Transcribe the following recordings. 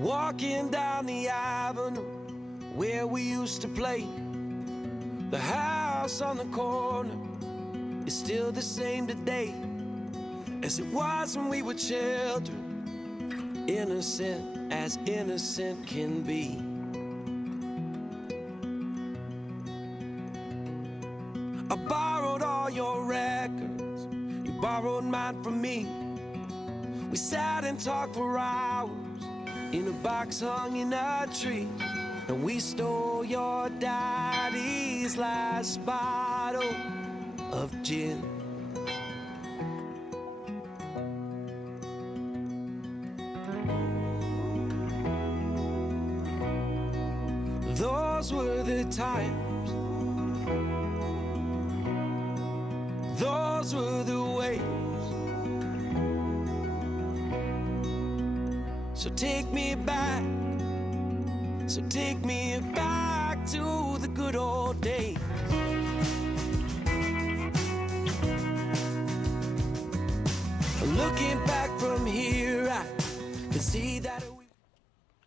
Walking down the avenue where we used to play. The house on the corner is still the same today as it was when we were children, innocent as innocent can be. I borrowed all your records, you borrowed mine from me. We sat and talked for hours in a box hung in a tree, and we stole your daddy's last bottle of gin. Those were the times, those were the ways. So take me back, so take me back to the good old days. Looking back from here, I can see that.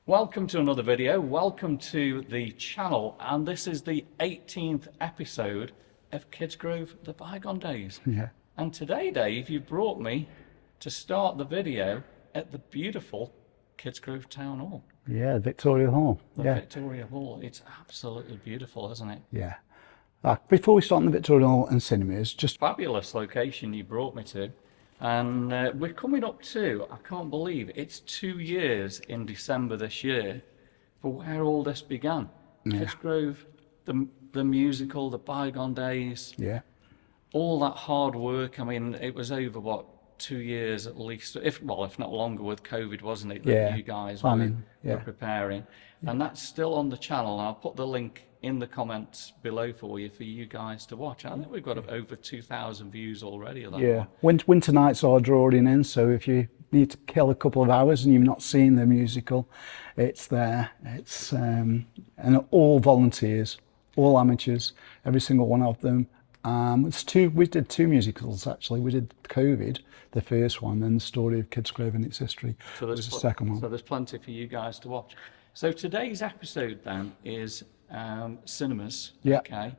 Welcome to another video, welcome to the channel, and this is the 18th episode of Kidsgrove, the Bygone days. Yeah. And today, Dave, you brought me to start the video at the beautiful Kidsgrove Town Hall. Yeah, Victoria Hall. The Yeah. Victoria Hall. It's absolutely beautiful, isn't it? Yeah. Before we start on the Victoria Hall and cinemas, just Fabulous location you brought me to. And we're coming up to, I can't believe, it's 2 years in December this year for where all this began. Yeah. Kidsgrove, the musical, the Bygone days, yeah, all that hard work. I mean, it was over, what, 2 years at least, if not longer with COVID, wasn't it, that Yeah. you guys Planning, were yeah. preparing. And that's still on the channel. I'll put the link in the comments below for you guys to watch. I think we've got over 2,000 views already of that yeah. one. Winter nights are drawing in, so if you need to kill a couple of hours and you've not seen the musical, it's there. It's and all volunteers, all amateurs, every single one of them. We did two musicals actually. We did COVID, the first one, and the story of Kidsgrove and its history. So was the second one. So there's plenty for you guys to watch. So today's episode then is cinemas. Yeah. Okay.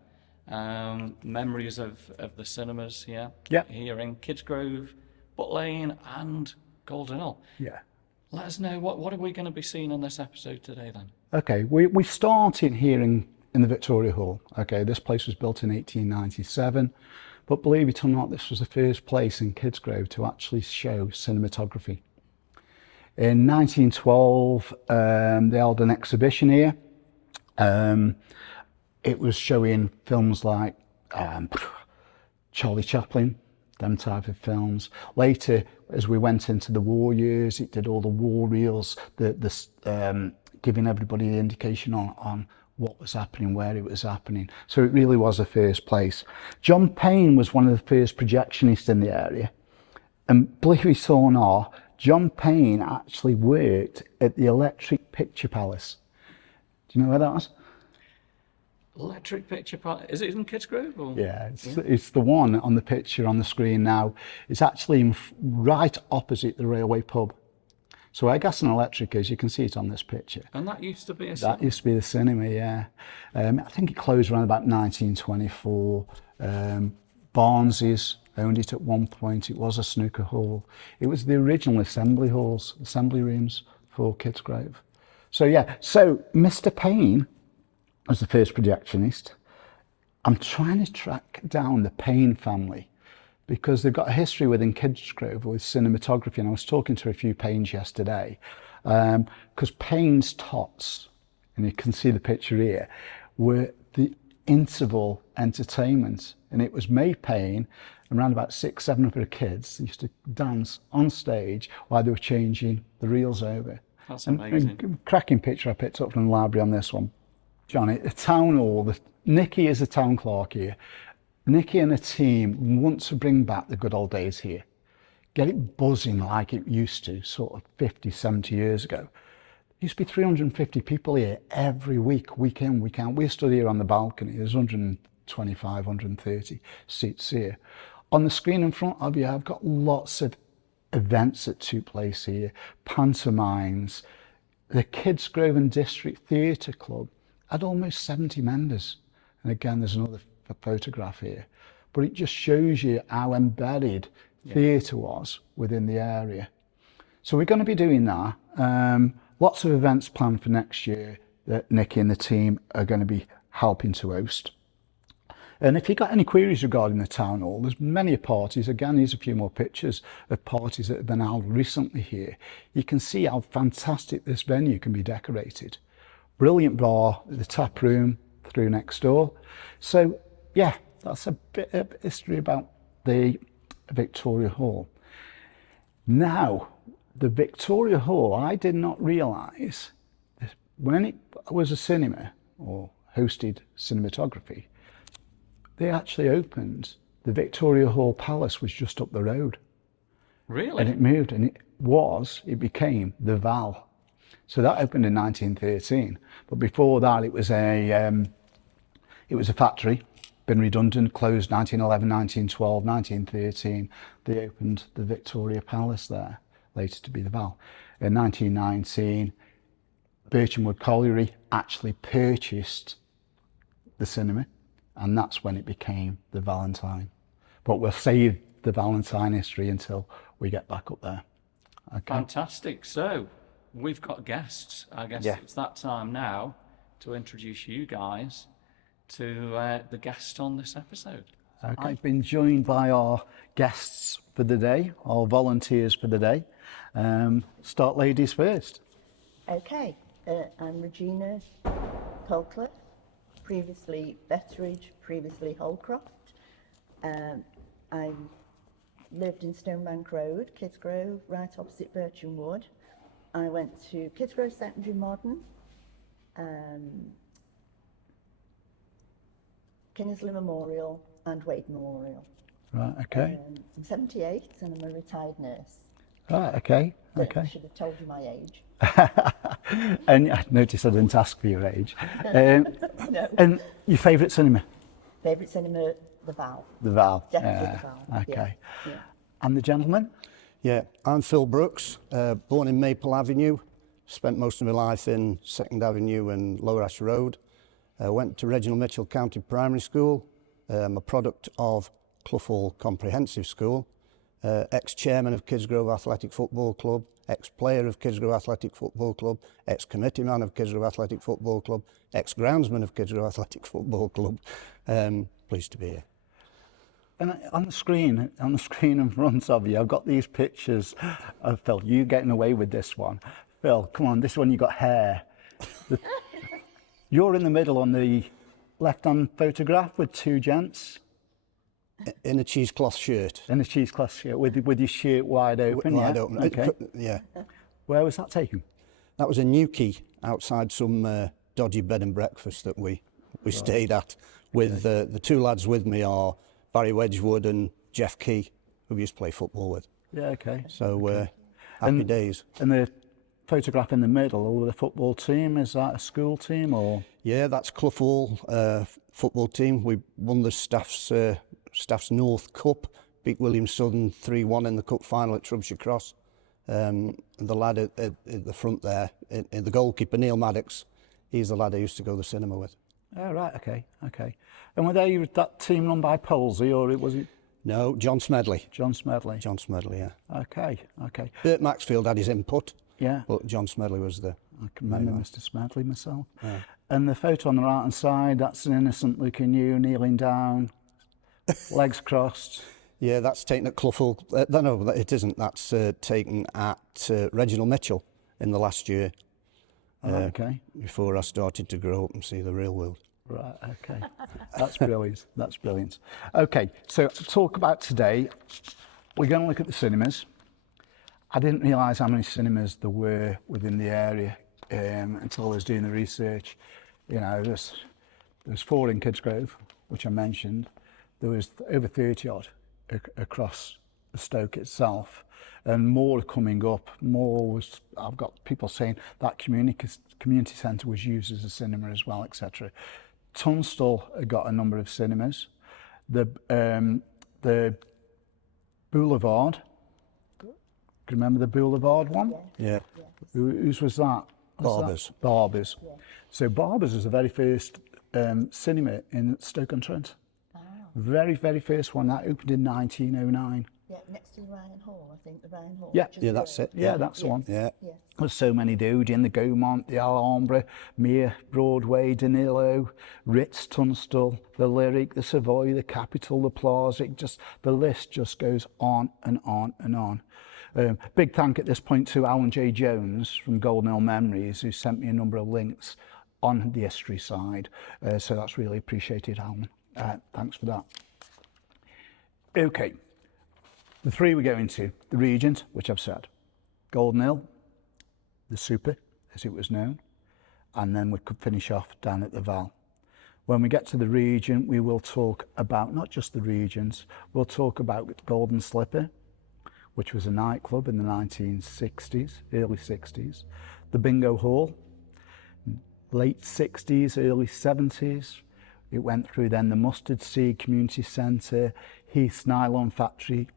Memories of the cinemas. Yeah. Yeah. Here in Kidsgrove, Butt Lane, and Golden Hill. Yeah. Let us know what are we going to be seeing in this episode today then. Okay, we started here in the Victoria Hall. Okay, this place was built in 1897, but believe it or not, this was the first place in Kidsgrove to actually show cinematography. In 1912, they held an exhibition here. It was showing films like Charlie Chaplin, them type of films. Later, as we went into the war years, it did all the war reels, giving everybody the indication on what was happening, where it was happening. So it really was the first place. John Payne was one of the first projectionists in the area. And believe it or not, John Payne actually worked at the Electric Picture Palace. Do you know where that was? Electric Picture Palace. Is it in Kidsgrove? Or? Yeah, it's the one on the picture on the screen now. It's actually right opposite the railway pub. So where Gas and Electric is, you can see it on this picture. And that used to be a cinema? That used to be the cinema, yeah. I think it closed around about 1924. Barnsley's owned it at one point. It was a snooker hall. It was the original assembly rooms for Kidsgrove. So yeah, so Mr. Payne was the first projectionist. I'm trying to track down the Payne family because they've got a history within Kidsgrove with cinematography, and I was talking to a few Paynes yesterday, because Payne's tots, and you can see the picture here, were the interval entertainment, and it was May Payne and around about 600-700 kids. They used to dance on stage while they were changing the reels over. That's amazing. And cracking picture I picked up from the library on this one. Johnny, the town hall, Nikki is the town clerk here. Nikki and her team want to bring back the good old days here. Get it buzzing like it used to, sort of 50, 70 years ago. There used to be 350 people here every week, week in, week out. We stood here on the balcony. There's 125, 130 seats here. On the screen in front of you, I've got lots of events that took place here, pantomimes, The Kidsgrove and District Theatre Club had almost 70 members. And again, there's another photograph here. But it just shows you how embedded theatre was within the area. So we're going to be doing that. Lots of events planned for next year that Nikki and the team are going to be helping to host. And if you've got any queries regarding the town hall, there's many parties. Again, here's a few more pictures of parties that have been held recently here. You can see how fantastic this venue can be decorated. Brilliant bar, the tap room through next door. So yeah, that's a bit of history about the Victoria Hall. Now, the Victoria Hall, I did not realise, when it was a cinema or hosted cinematography, they actually opened, the Victoria Hall Palace was just up the road. Really? And it moved, and it became the Val. So that opened in 1913, but before that it was a factory, been redundant, closed 1911, 1912, 1913. They opened the Victoria Palace there, later to be the Val. In 1919, Birchamwood Colliery actually purchased the cinema, and that's when it became the Valentine. But we'll save the Valentine history until we get back up there. Okay. Fantastic. So we've got guests. I guess it's that time now to introduce you guys to the guest on this episode. Okay. I've been joined by our guests for the day, our volunteers for the day. Start ladies first. Okay, I'm Regina Colcliffe, previously Betteridge, previously Holcroft. I lived in Stonebank Road, Kidsgrove, right opposite Birchamwood. I went to Kidsgrove Secondary Modern, Kinnersley Memorial and Wade Memorial. Right, okay. I'm 78 and I'm a retired nurse. Right, okay, So okay. I should have told you my age. And I noticed I didn't ask for your age. No. And your favourite cinema? Favourite cinema, the Val. The Val. Definitely the Val. Okay. Yeah. And the gentleman? Yeah, I'm Phil Brooks, born in Maple Avenue, spent most of my life in 2nd Avenue and Lower Ash Road. Went to Reginald Mitchell County Primary School. I'm a product of Clough Hall Comprehensive School, ex-chairman of Kidsgrove Athletic Football Club, ex-player of Kidsgrove Athletic Football Club, ex-committee man of Kidsgrove Athletic Football Club, ex-groundsman of Kidsgrove Athletic Football Club. Pleased to be here. And on the screen in front of you, I've got these pictures of Phil. You getting away with this one. Phil, come on, this one you got hair. You're in the middle on the left-hand photograph with two gents. In a cheesecloth shirt. In a cheesecloth shirt, with your shirt wide open. Wide yeah? open. Okay. Yeah. Where was that taken? That was a Newquay outside some dodgy bed and breakfast that we stayed at. With the two lads with me are Barry Wedgwood and Jeff Key, who we used to play football with. Yeah, okay. So happy days. And the photograph in the middle of the football team, is that a school team or? Yeah, that's Clough Hall football team. We won the Staff's North Cup, beat William Southern 3-1 in the cup final at Trubshire Cross. And the lad at the front there, in the goalkeeper, Neil Maddox, he's the lad I used to go to the cinema with. Oh, right, okay, okay. And were they that team run by Polsey, or was it? No, John Smedley. John Smedley. John Smedley, yeah. Okay, okay. Bert Maxfield had his input, Yeah. but John Smedley was the... I can remember Mr. Smedley myself. Yeah. And the photo on the right-hand side, that's an innocent looking you kneeling down, legs crossed. Yeah, that's taken at Clough Hall. No, it isn't. That's taken at Reginald Mitchell in the last year. Okay. Before I started to grow up and see the real world. Right, okay. That's brilliant. That's brilliant. Okay, so to talk about today, we're going to look at the cinemas. I didn't realise how many cinemas there were within the area until I was doing the research. You know, there's 4 in Kidsgrove, which I mentioned. There was over 30 odd across the Stoke itself, and more coming up. I've got people saying that community centre was used as a cinema as well, etc. Tunstall got a number of cinemas. The Boulevard. Do you remember the Boulevard one? Yeah. Whose was that? Barbers. Barbers. So Barbers was the very first cinema in Stoke-on-Trent. Very, very first one. That opened in 1909. Yeah, next to Ryan Hall, I think, the Ryan Hall. Yeah. which is Yeah, that's it. Yeah, that's the one. Yeah. Yes. There's so many, the Odeon, the Gaumont, the Alhambra, Mere, Broadway, Danilo, Ritz, Tunstall, the Lyric, the Savoy, the Capitol, the Plaza. The list just goes on and on and on. Big thank at this point to Alan J. Jones from Golden Hill Memories, who sent me a number of links on the history side. So that's really appreciated, Alan. Thanks for that. Okay, the three we're going to, the Regent, which I've said, Golden Hill, the Super, as it was known, and then we could finish off down at the Val. When we get to the Regent, we will talk about not just the Regents, we'll talk about Golden Slipper, which was a nightclub in the 1960s, early 60s, the Bingo Hall, late 60s, early 70s. It went through then the Mustard Seed Community Centre, Heath's Nylon Factory,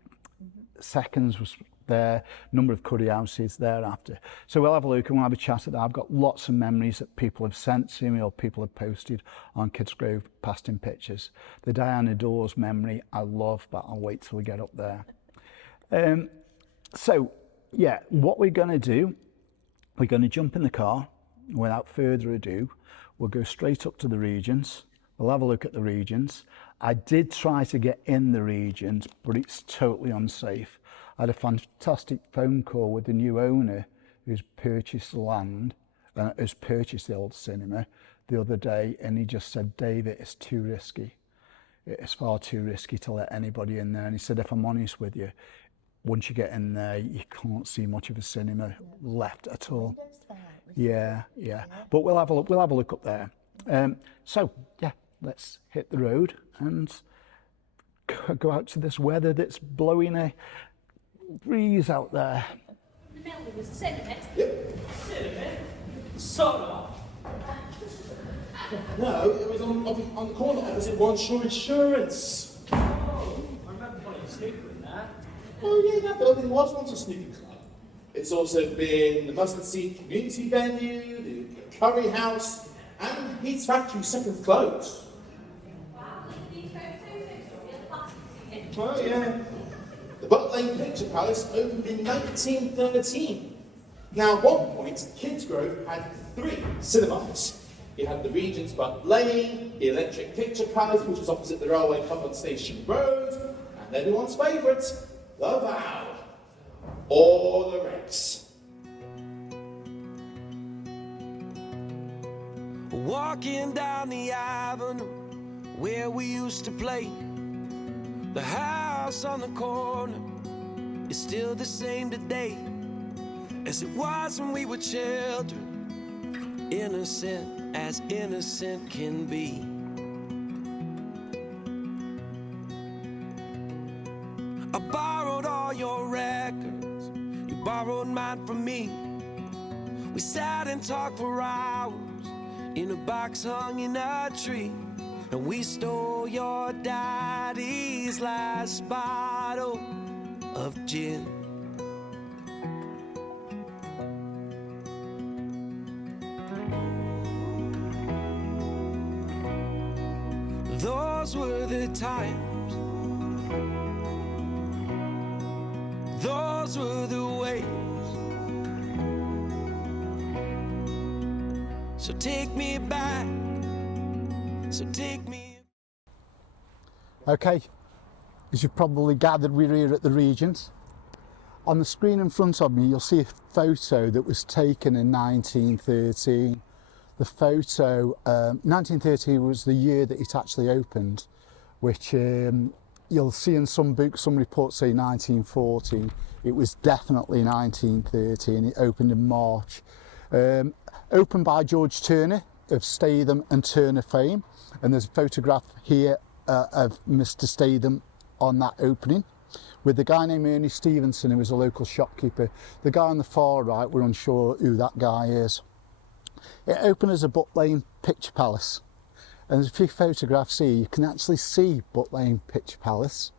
Seconds was there, number of curry houses thereafter. So we'll have a look and we'll have a chat at that. I've got lots of memories that people have sent to me or people have posted on Kidsgrove, passed in pictures. The Diana Dawes memory I love, but I'll wait till we get up there. So yeah, what we're going to do, we're going to jump in the car. Without further ado, we'll go straight up to the Regents. We'll have a look at the Regents. I did try to get in the Regents, but it's totally unsafe. I had a fantastic phone call with the new owner who's purchased the land, has purchased the old cinema the other day, and he just said, David, it's too risky. It's far too risky to let anybody in there. And he said, if I'm honest with you, once you get in there, you can't see much of a cinema left at all. Yeah. But we'll have a look up there. So yeah, let's hit the road and go out to this weather that's blowing a breeze out there. The building was a cinema. Cinema? Soda? No, it was on the corner opposite One Shore Insurance. Oh, I remember playing snooker in there. Oh yeah, that building was once a snooker club. It's also been the Mustard Seed Community Venue, the Curry House, and Heath's Factory second close. Wow, look at these photos. Well, yeah. The Butt Lane Picture Palace opened in 1913. Now, at one point, Kidsgrove had 3 cinemas. You had the Regent's Butt Lane, the Electric Picture Palace, which was opposite the railway come on Station Road, and everyone's favourite, the Val, or the Rex. Walking down the avenue where we used to play, the house on the corner is still the same today as it was when we were children, innocent as innocent can be. I borrowed all your records, you borrowed mine from me. We sat and talked for hours in a box hung in a tree, and we stole your daddy's last bottle of gin. Those were the times, those were the ways. So take me back, so take me. Okay, as you've probably gathered, we're here at the Regent. On the screen in front of me, you'll see a photo that was taken in 1913. The photo, 1913 was the year that it actually opened, which you'll see in some books, some reports say 1914. It was definitely 1913. It opened in March. Opened by George Turner of Statham and Turner fame, and there's a photograph here of Mr. Statham on that opening with the guy named Ernie Stevenson, who was a local shopkeeper. The guy on the far right, we're unsure who that guy is. It opened as a Butt Lane Picture Palace, and there's a few photographs here. You can actually see Butt Lane Picture Palace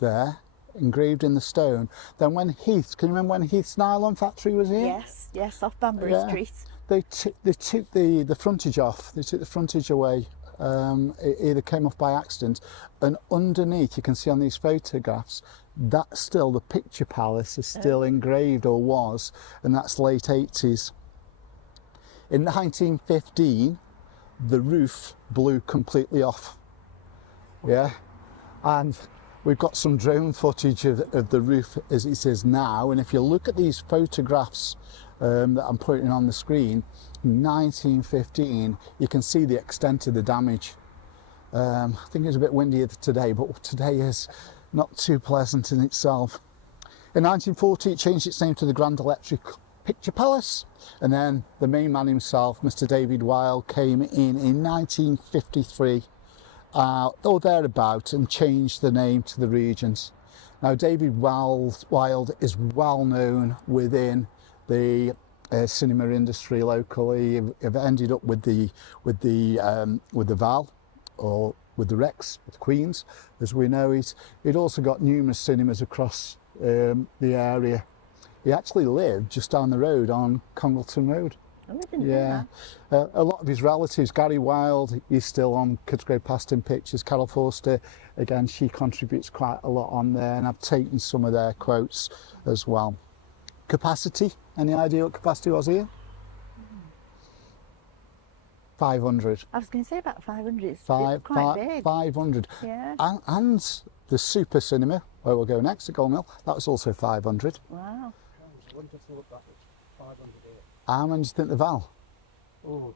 there, engraved in the stone. Then when Heath, can you remember when Heath's Nylon Factory was here? Yes, off Banbury Street. They took the frontage off. They took the frontage away. It either came off by accident, and underneath you can see on these photographs that still the picture palace is still engraved, or was, and that's late 80s. In 1915 the roof blew completely off, yeah, and we've got some drone footage of the roof as it is now, and if you look at these photographs that I'm putting on the screen, 1915, you can see the extent of the damage. I think it's a bit windier today, but today is not too pleasant in itself. In 1940 it changed its name to the Grand Electric Picture Palace, and then the main man himself, Mr. David Wilde, came in 1953 or thereabout, and changed the name to the Regents. Now David Wilde is well known within the cinema industry locally. I've ended up with the Val, or with the Rex, with Queen's, as we know it. He'd also got numerous cinemas across the area. He actually lived just down the road on Congleton Road. Oh, I didn't know Yeah, a lot of his relatives, Gary Wilde, he's still on Kidsgrove Past in Pictures. Carol Forster, again, she contributes quite a lot on there, and I've taken some of their quotes as well. Capacity, any idea what capacity was here? 500. I was going to say about 500. It's quite big. 500. Yeah. And the Super Cinema, where we'll go next, at Gold Mill, that was also 500. Wow. I wouldn't have thought that was 500 here. How many do you think the Val? Oh,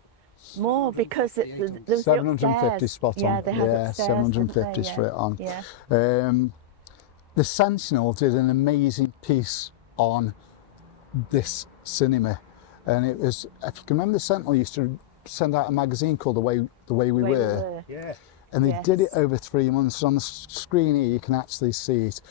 More, because there was 750 the upstairs. spot on. Yeah, they had upstairs, 750 didn't they? straight on. Yeah. The Sentinel did an amazing piece on this cinema, and it was, if you can remember, the Sentinel used to send out a magazine called The Way We Were. yeah. And they did it Yes. over 3 months. On the screen here you can actually see it.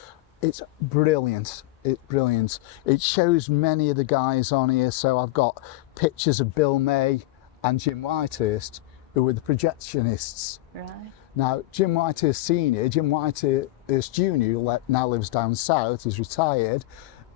It's brilliant. It's brilliant. It shows many of the guys on here. So I've got pictures of Bill May and Jim Whitehurst, who were the projectionists. Right. Now, Jim Whitehurst Senior, Jim Whitehurst Junior, who now lives down south, he's retired,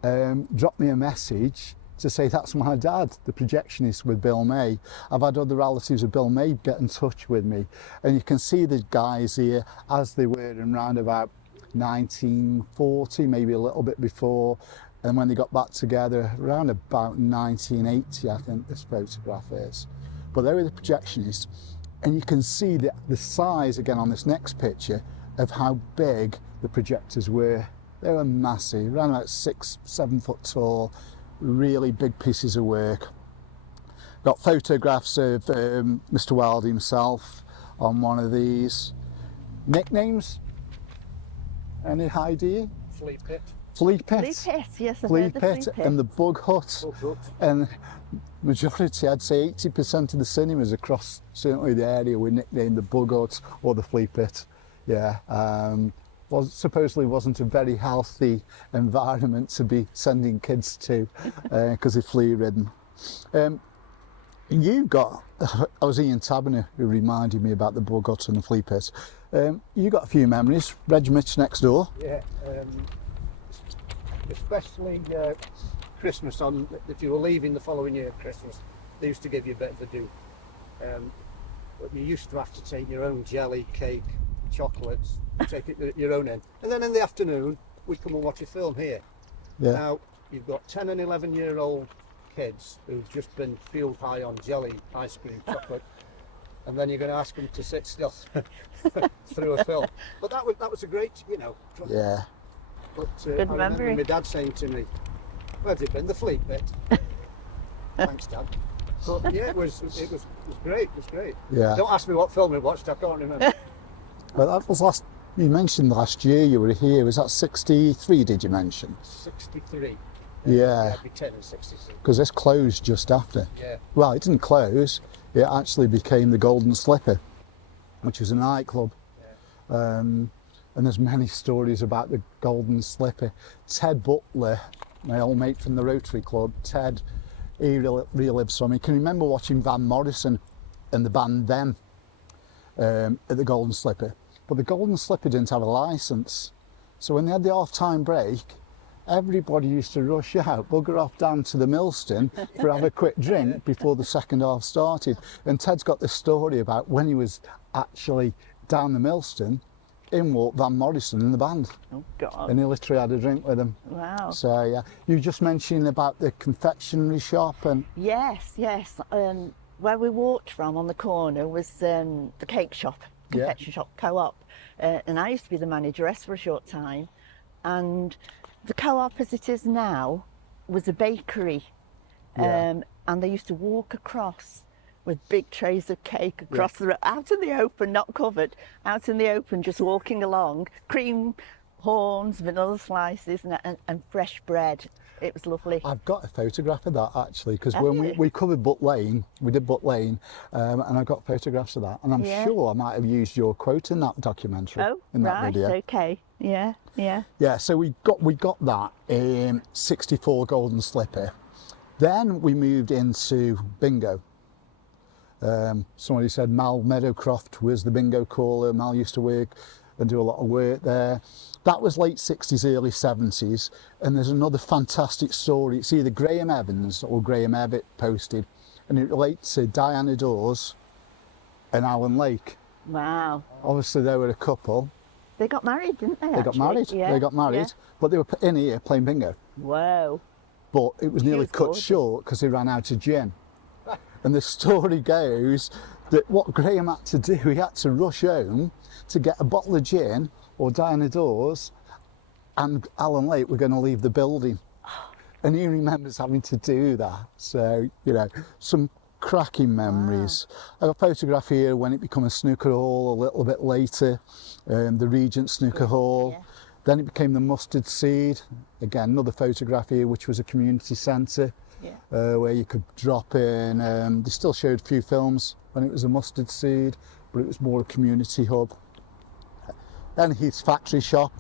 dropped me a message to say that's my dad, the projectionist with Bill May. I've had other relatives of Bill May get in touch with me, and you can see the guys here as they were in round about 1940, maybe a little bit before, and when they got back together around about 1980, I think this photograph is. But they were the projectionists, and you can see the size again on this next picture of how big the projectors were. They were massive, around about 6-7 foot tall, really big pieces of work. Got photographs of Mr. Wilde himself on one of these. Nicknames? Any idea? Flea Pit. Flea Pit. Flea Pit, yes, I've Flea heard the Pit Flea Pit. and the Bug Hut. Bug Hut. And majority, I'd say 80% of the cinemas across certainly the area were nicknamed the Bug Hut or the Flea Pit. Yeah. Supposedly wasn't a very healthy environment to be sending kids to because they're flea ridden. You got, I was Ian Taberner who reminded me about the Bug Hut and the Flea Pit. You got a few memories. Regiment next door. Yeah, especially Christmas, on if you were leaving the following year at Christmas, they used to give you a bit of a do. But you used to have to take your own jelly, cake, chocolates, take it at your own end. And then in the afternoon, we'd come and watch a film here. Yeah. Now, you've got 10 and 11-year-old kids who've just been field high on jelly, ice cream, chocolate, and then you're going to ask them to sit still through a film. But that was a great, Yeah. But Good I remember memory. my dad saying to me, "Where's it been? The Flea Pit." Thanks, Dad. But yeah, it was great. It was great. Yeah. Don't ask me what film we watched. I can't remember. Well, that was you mentioned last year you were here. Was that 63, did you mention? 63. Yeah. I'd be 10 and 63. Because this closed just after. Yeah. Well, it didn't close. It actually became the Golden Slipper, which was a nightclub. Yeah. And there's many stories about the Golden Slipper. Ted Butler, my old mate from the Rotary Club, Ted, he relives some. He can remember watching Van Morrison and the band Them at the Golden Slipper. But the Golden Slipper didn't have a licence. So when they had the half-time break, everybody used to rush out, bugger off down to the Millstone for have a quick drink before the second half started. And Ted's got this story about when he was actually down the Millstone, in walked Van Morrison and the band. Oh, God. And he literally had a drink with him. Wow. So, yeah. You were just mentioning about the confectionery shop and... Yes, yes. Where we walked from on the corner was the cake shop, confection shop, Co-op. And I used to be the manageress for a short time. And the Co-op as it is now was a bakery. And they used to walk across with big trays of cake across the road, out in the open, not covered, out in the open, just walking along, cream horns, vanilla slices and fresh bread. It was lovely. I've got a photograph of that actually, because Have when you? we covered Butt Lane, we did Butt Lane, and I got photographs of that. And I'm sure I might have used your quote in that documentary, in that right, video. okay, yeah. Yeah, so we got that in 64 Golden Slipper. Then we moved into Bingo. Somebody said Mal Meadowcroft was the bingo caller. Mal used to work and do a lot of work there. That was late 60s, early 70s. And there's another fantastic story. It's either Graham Evans or Graham Evatt posted, and it relates to Diana Dawes and Alan Lake. Wow. Obviously, they were a couple. They got married, didn't they? They got married. Yeah. They got married, but they were in here playing bingo. Whoa. But it was nearly was cut gorgeous. short because they ran out of gin. And the story goes that what Graham had to do, he had to rush home to get a bottle of gin, or Diana Dawes and Alan Lake were going to leave the building. And he remembers having to do that. So, you know, some cracking memories. I've got a photograph here when it became a snooker hall a little bit later, the Regent Snooker Hall. Yeah. Then it became the Mustard Seed. Again, another photograph here, which was a community centre. Where you could drop in. They still showed a few films when it was a Mustard Seed, but it was more a community hub. Then Heath's factory shop,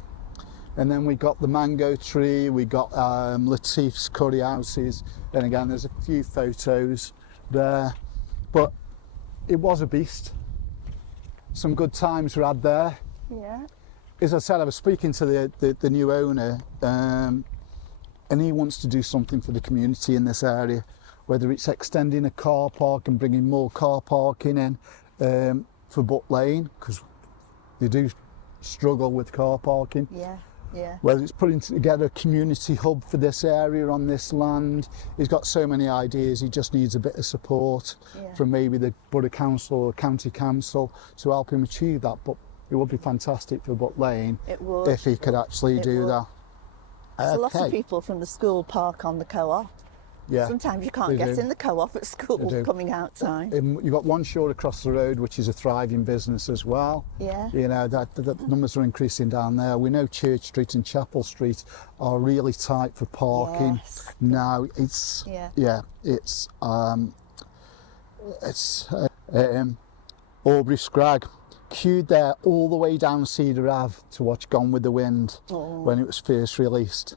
and then we got the Mango Tree, we got Latif's curry houses, and again there's a few photos there, but it was a beast. Some good times were had there. Yeah. As I said, I was speaking to the new owner, and he wants to do something for the community in this area, whether it's extending a car park and bringing more car parking in for Butt Lane, because they do struggle with car parking. Yeah. Whether it's putting together a community hub for this area on this land. He's got so many ideas, he just needs a bit of support from maybe the Borough Council or County Council to help him achieve that. But it would be fantastic for Butt Lane It would. if he could actually do would. that. A lot of people from the school park on the Co-op. Yeah, Sometimes you can't they get do. in the Co-op at school do. coming out time. You've got One Shore across the road, which is a thriving business as well. Yeah. You know, that the numbers are increasing down there. We know Church Street and Chapel Street are really tight for parking. Yes. Now it's it's Aubrey Scragg queued there all the way down Cedar Ave to watch Gone with the Wind when it was first released.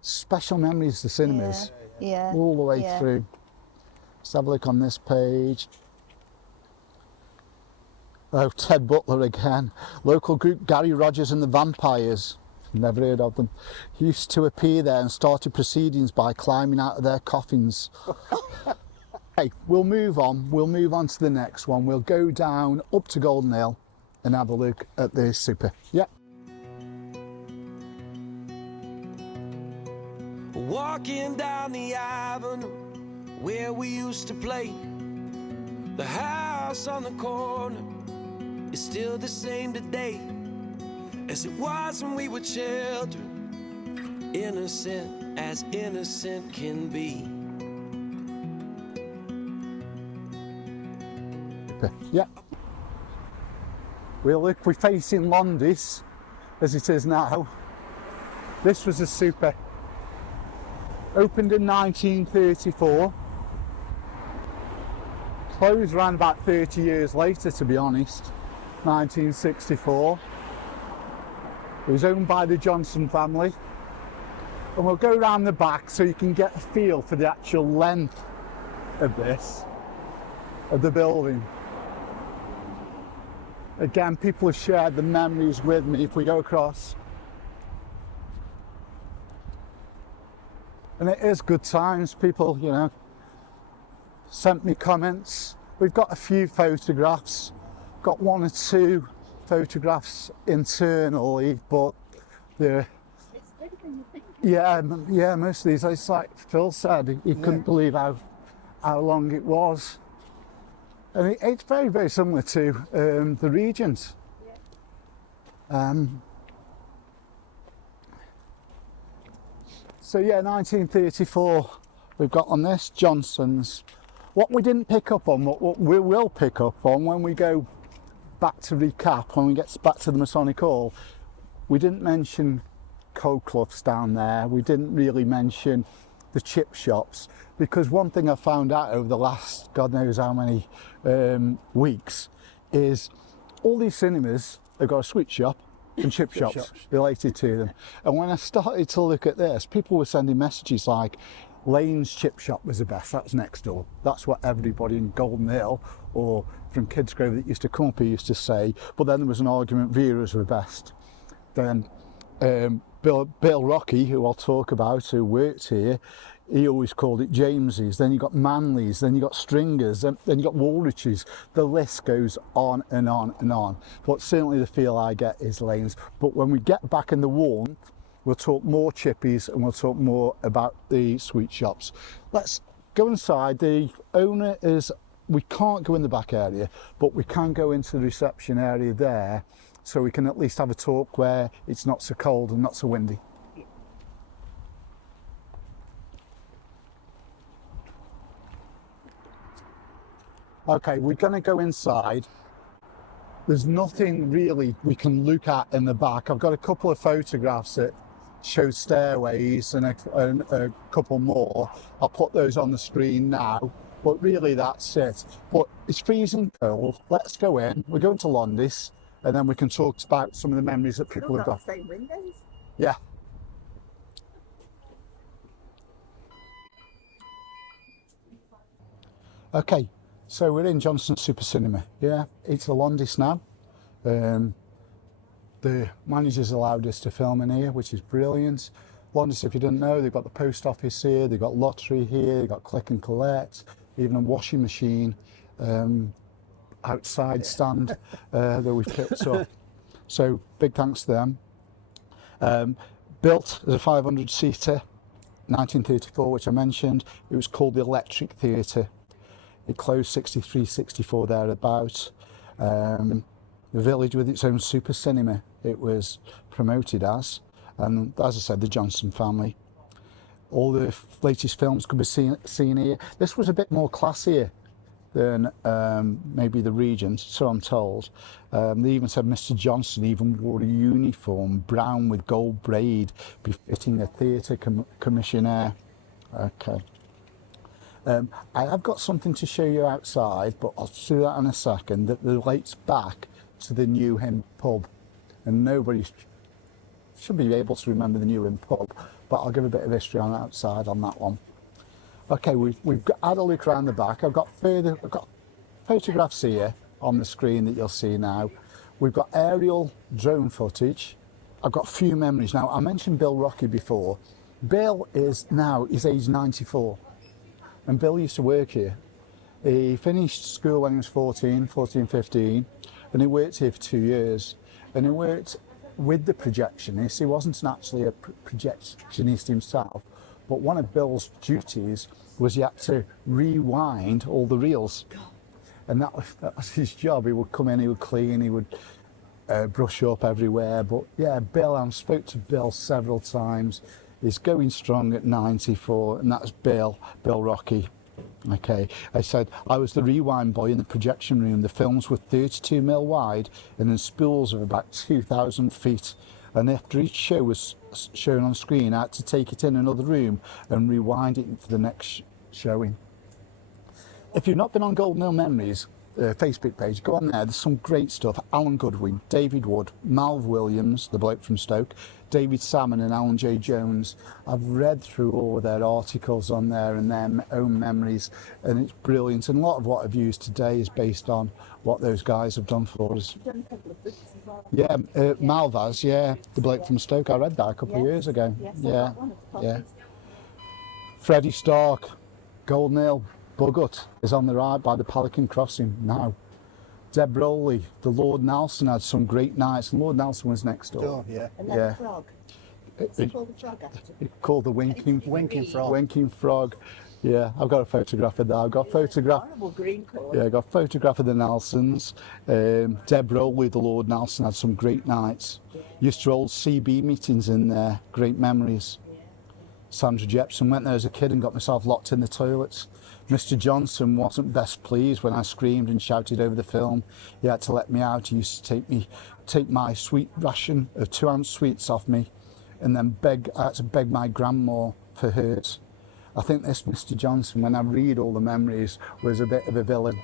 Special memories, the cinemas. Yeah. All the way through. Let's have a look on this page. Oh, Ted Butler again. Local group Gary Rogers and the Vampires. Never heard of them. Used to appear there and started proceedings by climbing out of their coffins. Hey, we'll move on. We'll move on to the next one. We'll go down up to Golden Hill and have a look at the super. Yep. Walking down the avenue where we used to play. The house on the corner is still the same today as it was when we were children, innocent as innocent can be. Yep. Well, look, we're facing Londis as it is now. This was a super. Opened in 1934. Closed around about 30 years later, to be honest. 1964. It was owned by the Johnson family. And we'll go around the back so you can get a feel for the actual length of this, of the building. Again, people have shared the memories with me. If we go across, And it is good times. People, you know, sent me comments. We've got a few photographs, got one or two photographs internally, but they're, yeah, most of these, it's like Phil said, he couldn't believe how long it was. And it's very, very similar to the Regent. So yeah, 1934 we've got on this, Johnson's. What we didn't pick up on, what we will pick up on when we go back to recap, when we get back to the Masonic Hall, we didn't mention coal cloths down there, we didn't really mention the chip shops, because one thing I found out over the last God knows how many weeks is all these cinemas have got a sweet shop and chip shops related to them. And when I started to look at this, people were sending messages like Lane's chip shop was the best, that's next door. That's what everybody in Golden Hill or from Kidsgrove that used to come up here used to say. But then there was an argument, Vera's were best. Then Bill Rocky, who I'll talk about, who worked here, he always called it James's. Then you got Manley's, then you got Stringers, then you got Woolrich's. The list goes on and on and on. But certainly the feel I get is Lane's. But when we get back in the warmth, we'll talk more chippies and we'll talk more about the sweet shops. Let's go inside. The owner is, we can't go in the back area, but we can go into the reception area there, so we can at least have a talk where it's not so cold and not so windy. Okay, we're going to go inside. There's nothing really we can look at in the back. I've got a couple of photographs that show stairways and a couple more. I'll put those on the screen now, but really that's it. But it's freezing cold. Let's go in. We're going to Londis, and then we can talk about some of the memories that people have got. Same windows. Yeah. Okay. So we're in Johnston Super Cinema, yeah, it's a Londis now. The managers allowed us to film in here, which is brilliant. Londis, if you didn't know, they've got the post office here, they've got lottery here, they've got click and collect, even a washing machine, outside stand that we've picked up. So big thanks to them. Built as a 500-seater, 1934, which I mentioned. It was called the Electric Theatre. It closed 63, 64 thereabouts. The village with its own super cinema, it was promoted as. And as I said, the Johnson family. All the latest films could be seen here. This was a bit more classier than maybe the Regent, so I'm told. They even said Mr. Johnson even wore a uniform, brown with gold braid, befitting a theatre commissioner. Okay. I have got something to show you outside, but I'll do that in a second, that relates back to the New Inn pub. And nobody should be able to remember the New Inn pub, but I'll give a bit of history on outside on that one. Okay, we've had a look around the back. I've got photographs here on the screen that you'll see now. We've got aerial drone footage. I've got a few memories. Now, I mentioned Bill Rocky before. Bill is age 94. And Bill used to work here. He finished school when he was 14, 15, and he worked here for 2 years. And he worked with the projectionist. He wasn't actually a projectionist himself, but one of Bill's duties was he had to rewind all the reels. And that was his job. He would come in, he would clean, he would brush up everywhere. But yeah, Bill, I spoke to Bill several times. He's going strong at 94, and that's Bill Rocky. Okay, I said I was the rewind boy in the projection room. The films were 32mm wide and in spools of about 2,000 feet. And after each show was shown on screen, I had to take it in another room and rewind it for the next showing. If you've not been on Golden Hill Memories Facebook page, go on there. There's some great stuff. Alan Goodwin, David Wood, Malv Williams, the bloke from Stoke, David Salmon and Alan J. Jones. I've read through all of their articles on there and their own memories, and it's brilliant. And a lot of what I've used today is based on what those guys have done for us. Yeah, Malvaz, yeah, the bloke from Stoke. I read that a couple of years ago. Yeah. Freddie Stark, Golden Ale, Buggut is on the right by the Pelican Crossing now. Deb Rowley, the Lord Nelson had some great nights. Lord Nelson was next door. Oh, yeah. And then Yeah. the frog. What's it called, the frog after? It's called the Winking Frog. Winking Frog. Yeah, I've got a photograph of that. I've got a photograph. Horrible green colour. Yeah, I got a photograph of the Nelsons. Deb Rowley, the Lord Nelson, had some great nights. Used to hold CB meetings in there. Great memories. Sandra Jepson went there as a kid and got myself locked in the toilets. Mr. Johnson wasn't best pleased when I screamed and shouted over the film. He had to let me out. He used to take my sweet ration of 2-ounce sweets off me, and then I had to beg my grandma for hers. I think this Mr. Johnson, when I read all the memories, was a bit of a villain.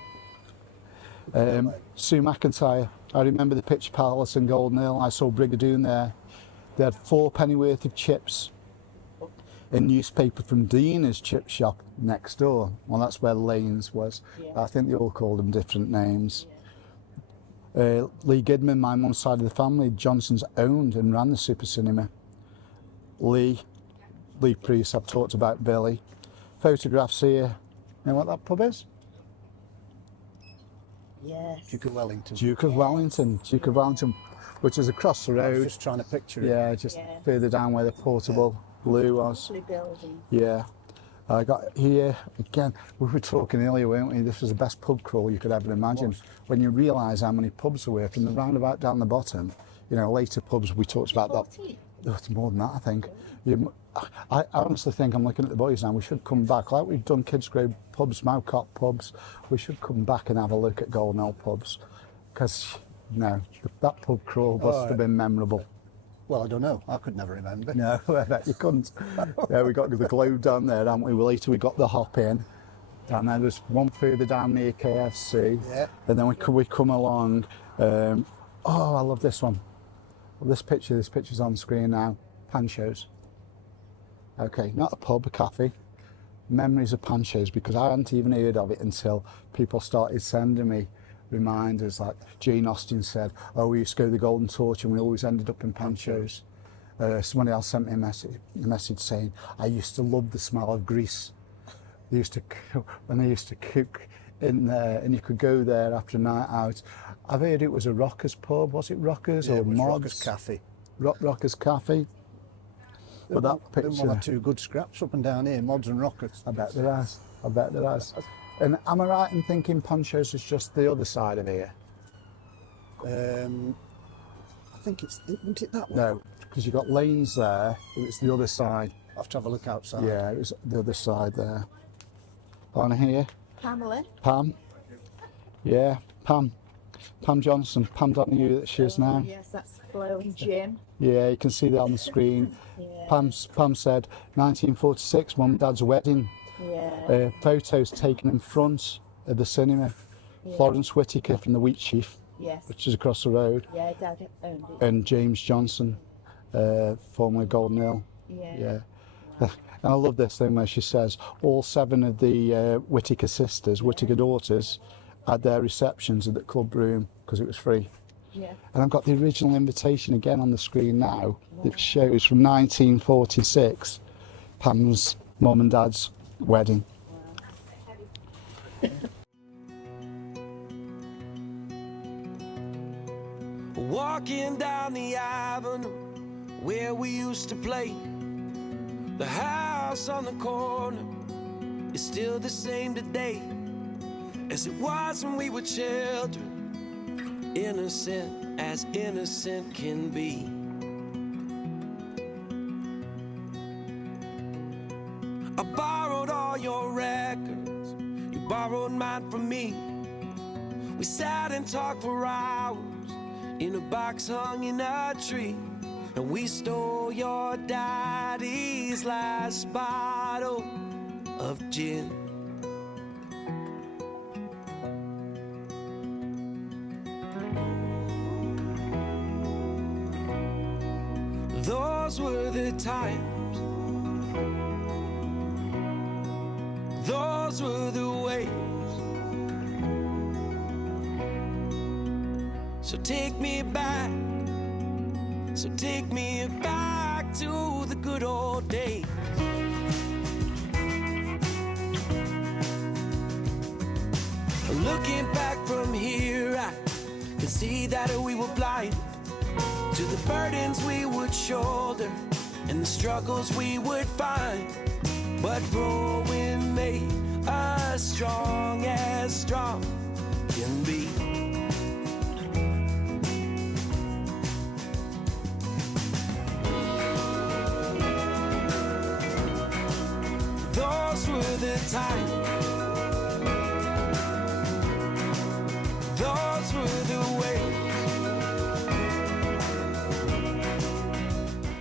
Sue McIntyre, I remember the Pitch Palace and Golden Ale. I saw Brigadoon there. They had 4 penny worth of chips. A newspaper from Dina's chip shop next door. Well, that's where Lane's was. I think they all called them different names. Lee Gidman, my mum's side of the family, Johnson's owned and ran the Super Cinema. Lee Priest, I've talked about Billy. Photographs here. You know what that pub is? Yes. Duke of Wellington. Duke of Wellington, which is across the I was road. just trying to picture it. Yeah, just further down where the portable blue was. Lovely building. Yeah. I got here, again, we were talking earlier, weren't we? This was the best pub crawl you could ever imagine. When you realise how many pubs there were from the roundabout down the bottom, you know, later pubs, we talked about that. 14. It's more than that, I think. I honestly think, I'm looking at the boys now, we should come back, like we've done Kidsgrove pubs, Mowcott pubs, we should come back and have a look at Golden Ale pubs. Because, that pub crawl must have been memorable. Well, I don't know. I could never remember. No, I bet you couldn't. Yeah, we got the Globe down there, haven't we? Later we got the Hop In. Down there, there's one further down near KFC. Yeah. And then we come along. I love this one. Well, this picture's on screen now. Pancho's. Okay, not a pub, a cafe. Memories of Pancho's, because I hadn't even heard of it until people started sending me reminders. Like Jane Austen said, we used to go to the Golden Torch and we always ended up in Pancho's. Somebody else sent me a message saying, I used to love the smell of grease. They used to cook in there, and you could go there after a night out. I've heard it was a Rockers pub. Was it Rockers or It was Mods? Rockers Cafe. Rockers Cafe. But that One picture, or two good scraps up and down here, Mods and Rockers. I bet there has. And am I right in thinking Pancho's is just the other side of here? I think isn't it that one? No, because you've got lanes there, but it's the other side. I'll have to have a look outside. Yeah, it was the other side there. On here, Pamela. Pam. Yeah, Pam. Pam Johnson. Pam Donahue that she is now. Yes, that's Flo and Jim. Yeah, you can see that on the screen. Yeah. Pam said 1946, Mum and Dad's wedding. Yeah. Photos taken in front of the cinema. Florence Whitaker from the Wheat Sheaf, Yes. which is across the road, Yeah, Dad owned it. and James Johnson, formerly Golden Ale. Yeah. And I love this thing where she says all 7 of the Whitaker sisters, Whitaker daughters, had their receptions at the club room because it was free. Yeah. And I've got the original invitation again on the screen now that shows from 1946, Pam's mum and dad's wedding. Walking down the avenue where we used to play. The house on the corner is still the same today as it was when we were children, innocent as innocent can be. I borrowed all your records, you borrowed mine from me. We sat and talked for hours in a box hung in a tree, and we stole your daddy's last bottle of gin. Those were the times, those were the ways. So take me back, so take me back to the good old days. Looking back from here, I can see that we were blind to the burdens we would shoulder and the struggles we would find. But growing made us strong as strong can be. Those were the times. Those were the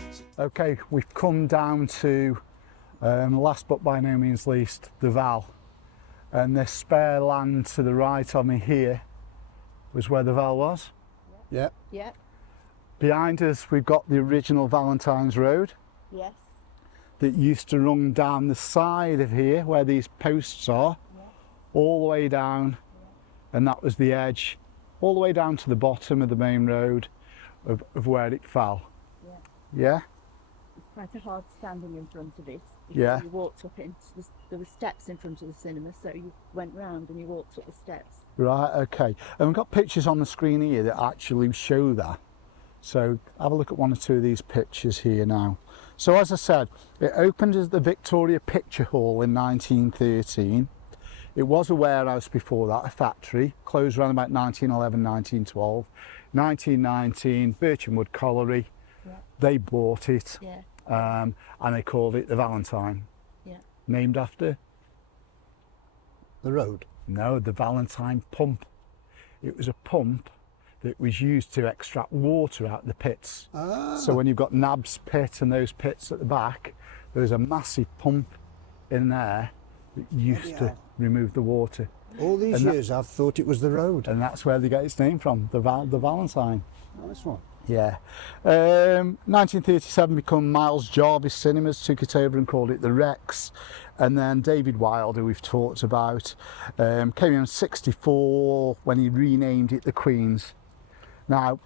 ways. Okay, we've come down to last but by no means least, the Val. And this spare land to the right of me here was where the Val was. Yeah. Yeah. Behind us we've got the original Valentine's Road Yes. that used to run down the side of here where these posts are, all the way down, and that was the edge, all the way down to the bottom of the main road of where it fell. Yeah. Yeah? It's quite a hard standing in front of it. Yeah. You walked up into there were steps in front of the cinema, so you went round and you walked up the steps. Right, okay. And we've got pictures on the screen here that actually show that. So have a look at one or two of these pictures here now. So as I said, it opened as the Victoria Picture Hall in 1913. It was a warehouse before that, a factory, closed around about 1911, 1912. 1919, Bircham Wood Colliery, they bought it, and they called it the Valentine. Yeah. Named after? The road. No, the Valentine pump. It was a pump that was used to extract water out of the pits. So when you've got Nab's pit and those pits at the back, there was a massive pump in there that used to remove the water. All these years I've thought it was the road. And that's where they get its name from, the Valentine. Nice one. Yeah. 1937 become Miles Jarvis Cinemas, took it over and called it the Rex. And then David Wilde, who we've talked about, came in 64 when he renamed it the Queen's. Now,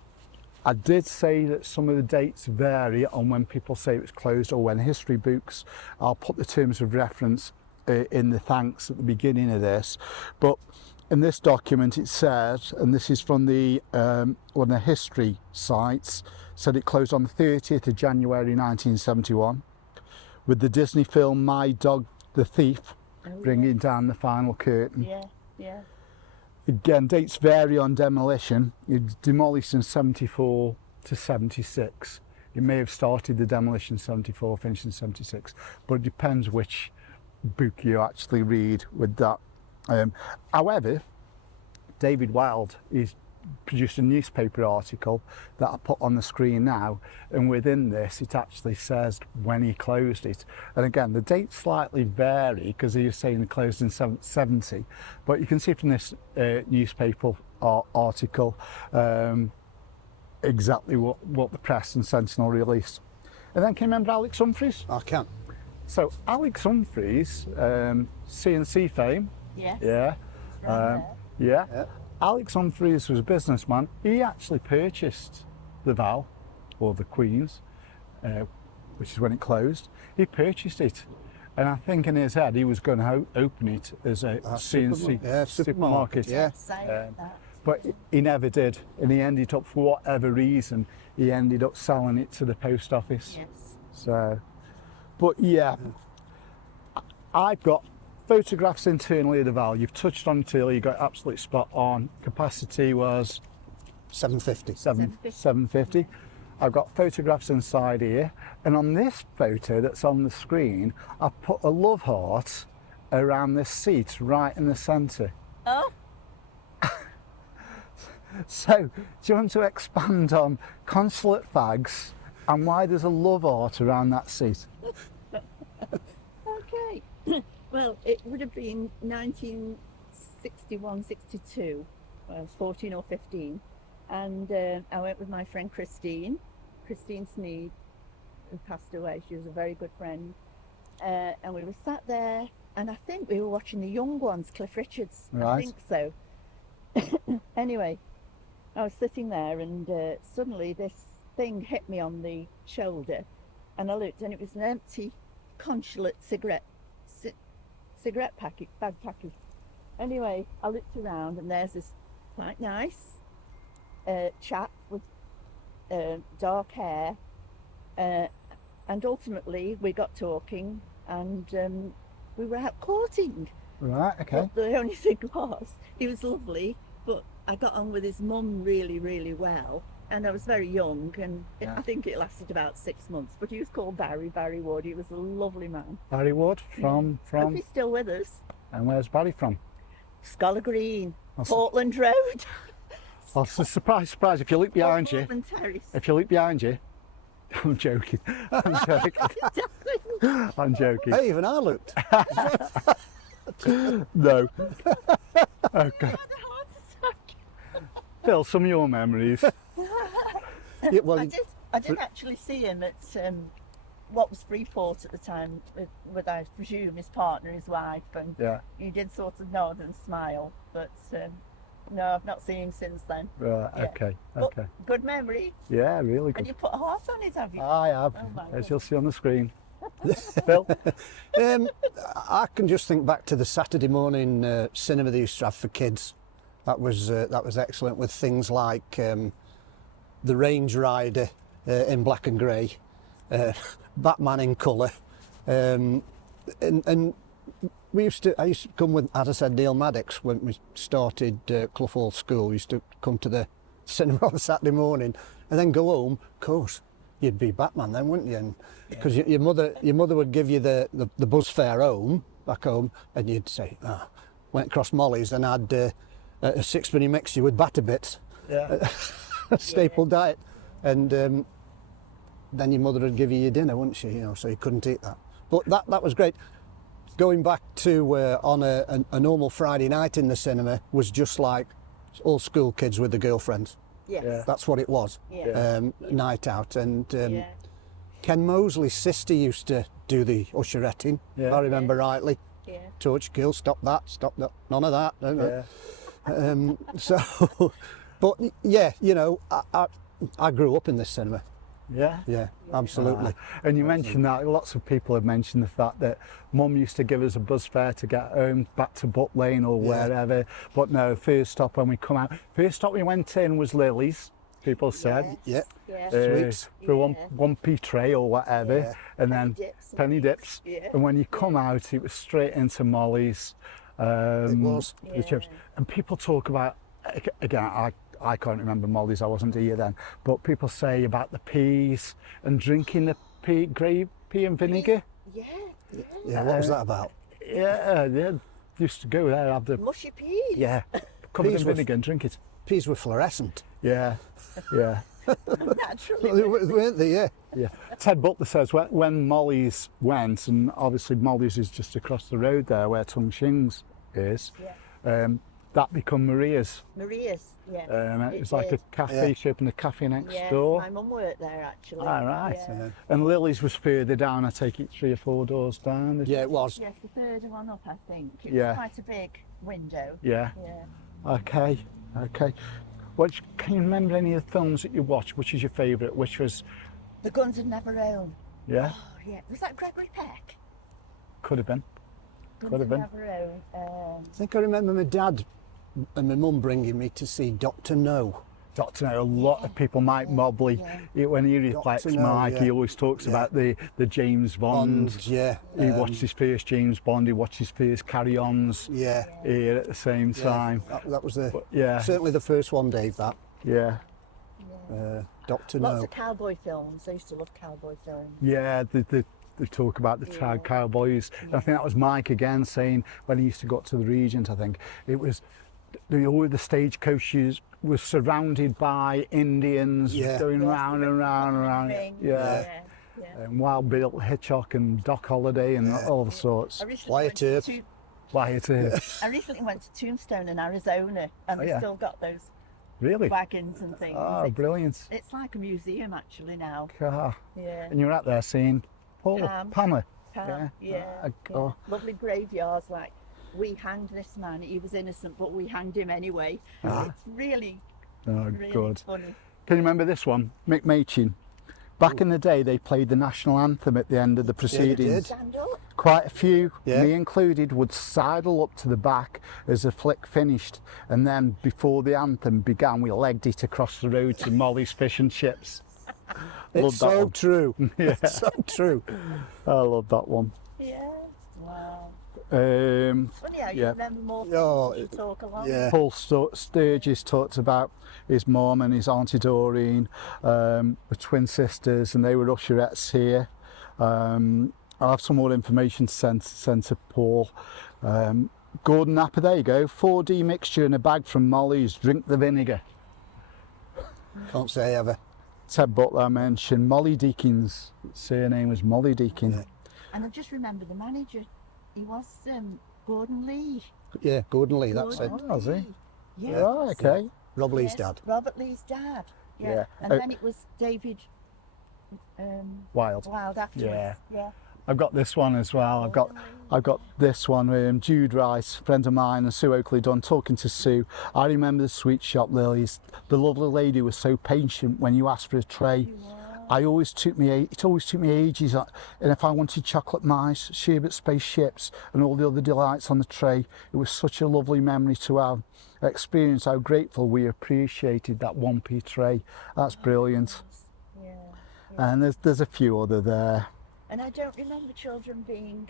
I did say that some of the dates vary on when people say it was closed or when history books. I'll put the terms of reference in the thanks at the beginning of this, but in this document it says, and this is from the one of the history sites, said it closed on the 30th of January 1971 with the Disney film My Dog the Thief bringing down the final curtain. Yeah, yeah. Again, dates vary on demolition. It demolished in 74 to 76. It may have started the demolition in 74, finished in 76, but it depends which book you actually read with that. However, David Wilde is produced a newspaper article that I put on the screen now, and within this it actually says when he closed it. And again, the dates slightly vary because he was saying it closed in 70, but you can see from this newspaper article exactly what the Press and Sentinel released. And then can you remember Alex Humphreys? I can. So Alex Humphreys, CNC fame. Yes. Yeah. Right Yeah. Alex Humphreys was a businessman. He actually purchased the Val, or the Queen's, which is when it closed. He purchased it. And I think in his head he was going to open it as a CNC supermarket. Yeah. But he never did. And he ended up, for whatever reason, he ended up selling it to the post office. Yes. So, but yeah, I've got photographs internally of the Val. You've touched on it earlier, you got absolutely spot on. Capacity was 750. 750. I've got photographs inside here, and on this photo that's on the screen, I've put a love heart around this seat right in the centre. Oh. So, do you want to expand on consulate fags and why there's a love heart around that seat? Okay. Well, it would have been 1961, 62. I was 14 or 15. And I went with my friend Christine Sneed, who passed away. She was a very good friend. And we were sat there, and I think we were watching The Young Ones, Cliff Richards. Right. I think so. Anyway, I was sitting there, and suddenly this thing hit me on the shoulder, and I looked, and it was an empty consulate cigarette bag packet. Anyway, I looked around and there's this quite nice chap with dark hair, and ultimately we got talking and we were out courting. Right, okay. But the only thing was, he was lovely, but I got on with his mum really, really well. And I was very young, and I think it lasted about 6 months. But he was called Barry Ward. He was a lovely man. Barry Ward Hope from, he's still with us. and where's Barry from? Scholar Green, That's- Portland Road. Oh, it's a surprise, if you look behind you. Portland Terrace. If you look behind you, I'm joking. I'm joking. I'm joking. Hey, even I looked. No. Okay. I had a heart attack. Phil, some of your memories. Yeah, well, I did actually see him at what was Freeport at the time with I presume his partner, his wife, and Yeah. he did sort of nod and smile. But no, I've not seen him since then. Right, Yeah. okay, But okay. good memory. Yeah, really And good. you put a heart on it, have you? I have, Oh my as God. you'll see on the screen. Phil? I can just think back to the Saturday morning cinema they used to have for kids. That was excellent, with things like the Range Rider in black and grey, Batman in colour, and I used to come with, as I said, Neil Maddox when we started Clough Hall School. We used to come to the cinema on Saturday morning and then go home. Of course, you'd be Batman then, wouldn't you? Because your mother would give you the bus fare home, back home, and you'd say, went across Molly's and had a sixpenny mixture with batter bits, Yeah. staple diet, and then your mother would give you your dinner, wouldn't she? You know, so you couldn't eat that. But that was great. Going back to on a normal Friday night in the cinema was just like all school kids with their girlfriends. Yes. Yeah. That's what it was. Yeah. Night out, and Yeah. Ken Mosley's sister used to do the usheretting, if Yeah. I remember rightly. Yeah. Touch, kill, stop that, none of that. Yeah. So, but yeah, you know, I grew up in this cinema. Yeah. Yeah, absolutely. And you mentioned that, lots of people have mentioned the fact that Mum used to give us a bus fare to get home back to Butt Lane or Yeah. wherever. But no, first stop when we come out, first stop we went in was Lily's, people said. Yeah, Yeah. Sweets. For Yeah. 1p tray or whatever. Yeah. And Penny then dips and penny things. dips. Yeah. And when you come out, it was straight into Molly's. It was. The chips. And people talk about, again, I can't remember Molly's, I wasn't here then, but people say about the peas and drinking the pea and vinegar. Yeah. Yeah. Yeah, what was that about? Yeah, used to go there, have the, Mushy peas. yeah, covered in Peas with- vinegar and drink it. Peas were fluorescent. Yeah, yeah, Naturally. Weren't they? Yeah. yeah. Ted Butler says when Molly's went, and obviously Molly's is just across the road there where Tung Shing's is, that become Maria's. Maria's. Yeah. It was like a cafe, Yeah. she opened a cafe next Yes, door. my mum worked there actually. All right. Yeah. And Lily's was further down, I take it 3 or 4 doors down. Yeah, it was. Yes, the third one up, I think. It Yeah. was quite a big window. Yeah. Yeah. Okay. Can you remember any of the films that you watched? Which is your favourite? Which was, The Guns Had Never Own. yeah, Oh, yeah. Was that Gregory Peck? could have been. Guns Could have Had been. Never Own. I think I remember my dad and my mum bringing me to see Dr. No. Doctor No, a lot of people, Mike Mobley, when he reflects No, Mike, he yeah. always talks Yeah. about the James Bond. Bond, yeah. He watched his first James Bond, he watched his first Carry-Ons Yeah. here at the same time. That was the Yeah, certainly the first one, Dave. That yeah. Dr. Lots No. of cowboy films. I used to love cowboy films. Yeah, they talk about the Tag Cowboys. And I think that was Mike again saying when he used to go up to the Regent, I think, it was the stagecoaches was surrounded by Indians Yeah. going Yes, round and round and round. Ring. Yeah. Yeah. And Wild Bill Hitchcock and Doc Holliday and all sorts. I recently Wyatt went to Earp. Wyatt Earp. I recently went to Tombstone in Arizona, and they've yeah. still got those Really? wagons and things. Oh, it's, brilliant. it's like a museum actually now. Ah. Yeah. And you're out there seeing Paul, Pamela. Yeah. Ah, oh. Lovely graveyards like, we hanged this man, he was innocent, but we hanged him anyway. Ah. It's really, Oh, really good. funny. Can you remember this one? Mick Machin. Back in the day, they played the national anthem at the end of the proceedings. did. Stand up. Of quite a few, Yeah. me included, would sidle up to the back as the flick finished, and then before the anthem began, we legged it across the road to Molly's Fish and Chips. It's Loved that so one. true. Yeah. It's so true. I love that one. Yeah. Wow. Funny how you remember more Oh, things as you talk along. Yeah. Paul Sturgis talked about his mum and his auntie Doreen, were twin sisters, and they were usherettes here. I'll have some more information sent to Paul. Gordon Napper, there you go. 4D mixture in a bag from Molly's. Drink the vinegar. Can't say ever. Ted Butler mentioned Molly Deakins. Surname was Molly Deakin. Yeah. And I just remember the manager. He was Gordon Lee. Yeah, Gordon Lee, that's it. Gordon Oh, was he? Lee. Yes. Oh, okay. Rob Lee's Yes, dad. Robert Lee's dad. Yeah. Yeah. And then it was David Wild. Wild afterwards. Yeah. Yeah. I've got this one as well. I've got this one. Jude Rice, friend of mine, and Sue Oakley Dunn, talking to Sue. I remember the sweet shop lilies. The lovely lady was so patient when you asked for a tray. It always took me ages. And if I wanted chocolate mice, sherbet spaceships, and all the other delights on the tray, it was such a lovely memory to have. Experience how grateful we appreciated that 1p tray. That's brilliant. Yeah. And there's a few other there. And I don't remember children being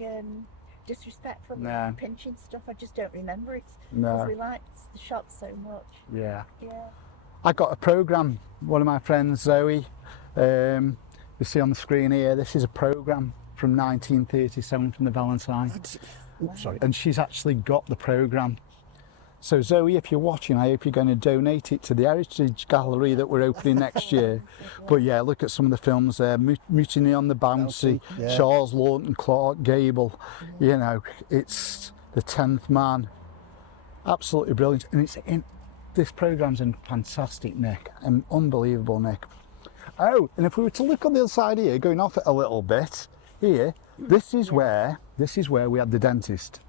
disrespectful, No. pinching stuff. I just don't remember it. No. Because we liked the shop so much. Yeah. Yeah. I got a programme, one of my friends, Zoe, you see on the screen here, this is a programme from 1937 from the Valentine. Oops, sorry. And she's actually got the programme. So Zoe, if you're watching, I hope you're going to donate it to the Heritage Gallery that we're opening next year. But yeah, look at some of the films there. Mutiny on the Bouncy, yeah. Charles Lawton, Clark Gable. You know, it's The 10th Man. Absolutely brilliant. And this programme's in fantastic nick, and unbelievable nick. Oh, and if we were to look on the other side here, going off it a little bit, here, this is where we had the dentist.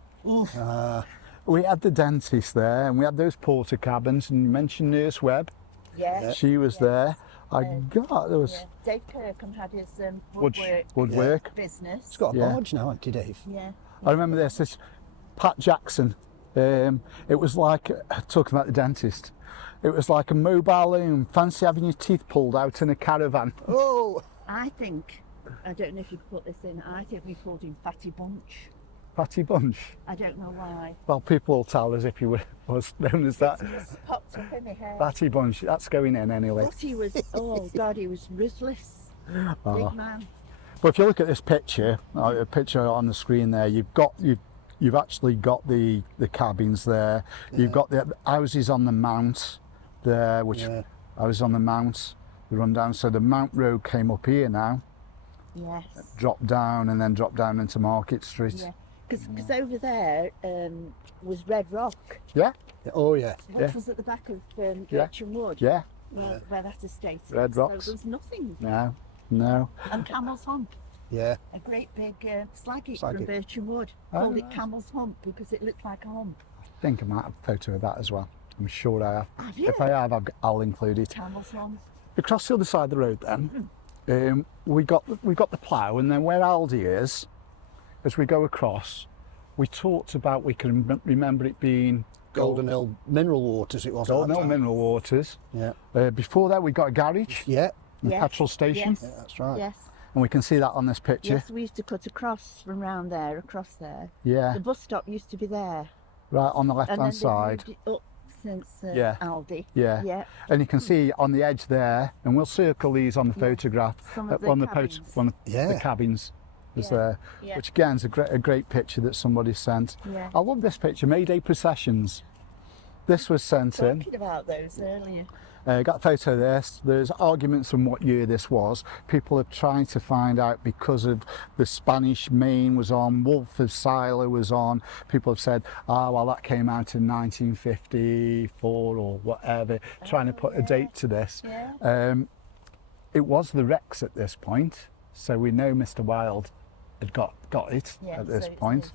We had the dentist there, and we had those porter cabins, and you mentioned Nurse Webb. Yeah. She was there. There was Dave Kirkham had his woodwork. business. It's got a Yeah. barge now, hasn't it, Dave? Yeah. I remember this Pat Jackson. It was like, talking about the dentist, it was like a mobile home. Fancy having your teeth pulled out in a caravan. Oh! I don't know if you could put this in, I think we called him Fatty Bunch. Fatty Bunch. I don't know why. Well, people will tell us if you was known as that. It just popped up in my head. Fatty Bunch, that's going in anyway. But he was, oh God, he was ruthless. Big man. But if you look at this picture, a picture on the screen there, you've actually got the cabins there. You've got the houses on the mount there, which houses on the mount, the rundown. So the Mount Road came up here now, Yes. dropped down, and then dropped down into Market Street. Yeah. Because over there was Red Rock, Yeah, Oh, yeah. which was at the back of Bircham Wood, yeah. where that estate is. Red Rocks. So there's nothing. No. And Camel's Hump, Yeah. a great big slag heap Slag from heap. Bircham Wood. Oh, Called it nice. Camel's Hump because it looked like a hump. I think I might have a photo of that as well. I'm sure I have. Have you? If I have, I'll include it. Camel's Hump. Across the other side of the road then, we got the plough, and then where Aldi is, as we go across, we talked about, we can remember it being Golden Hill Mineral Waters it was. at Golden that Hill time. Mineral Waters. Yeah. Before that we got a garage Yeah. and Yes. petrol station, Yes. Yeah, that's right. Yes. and we can see that on this picture. Yes, we used to cut across from round there, across there. Yeah, The bus stop used to be there. right on the left And then hand they've side. moved it up since Yeah. Aldi. Yeah. Yeah. And you can see on the edge there, and we'll circle these on the photograph, Some of the one of cabins. one of Yeah. the cabins was Yeah. there, Yeah. which again is a great picture that somebody sent. Yeah. I love this picture, Mayday processions. This was sent in. Talking about those earlier. Got a photo of this. There's arguments on what year this was. People are trying to find out because of the Spanish Main was on, Wolf of Sila was on. People have said, well, that came out in 1954 or whatever, trying to put a date to this. Yeah. It was the Rex at this point, so we know Mr. Wilde had got it Yeah, at this so it's point. good, so-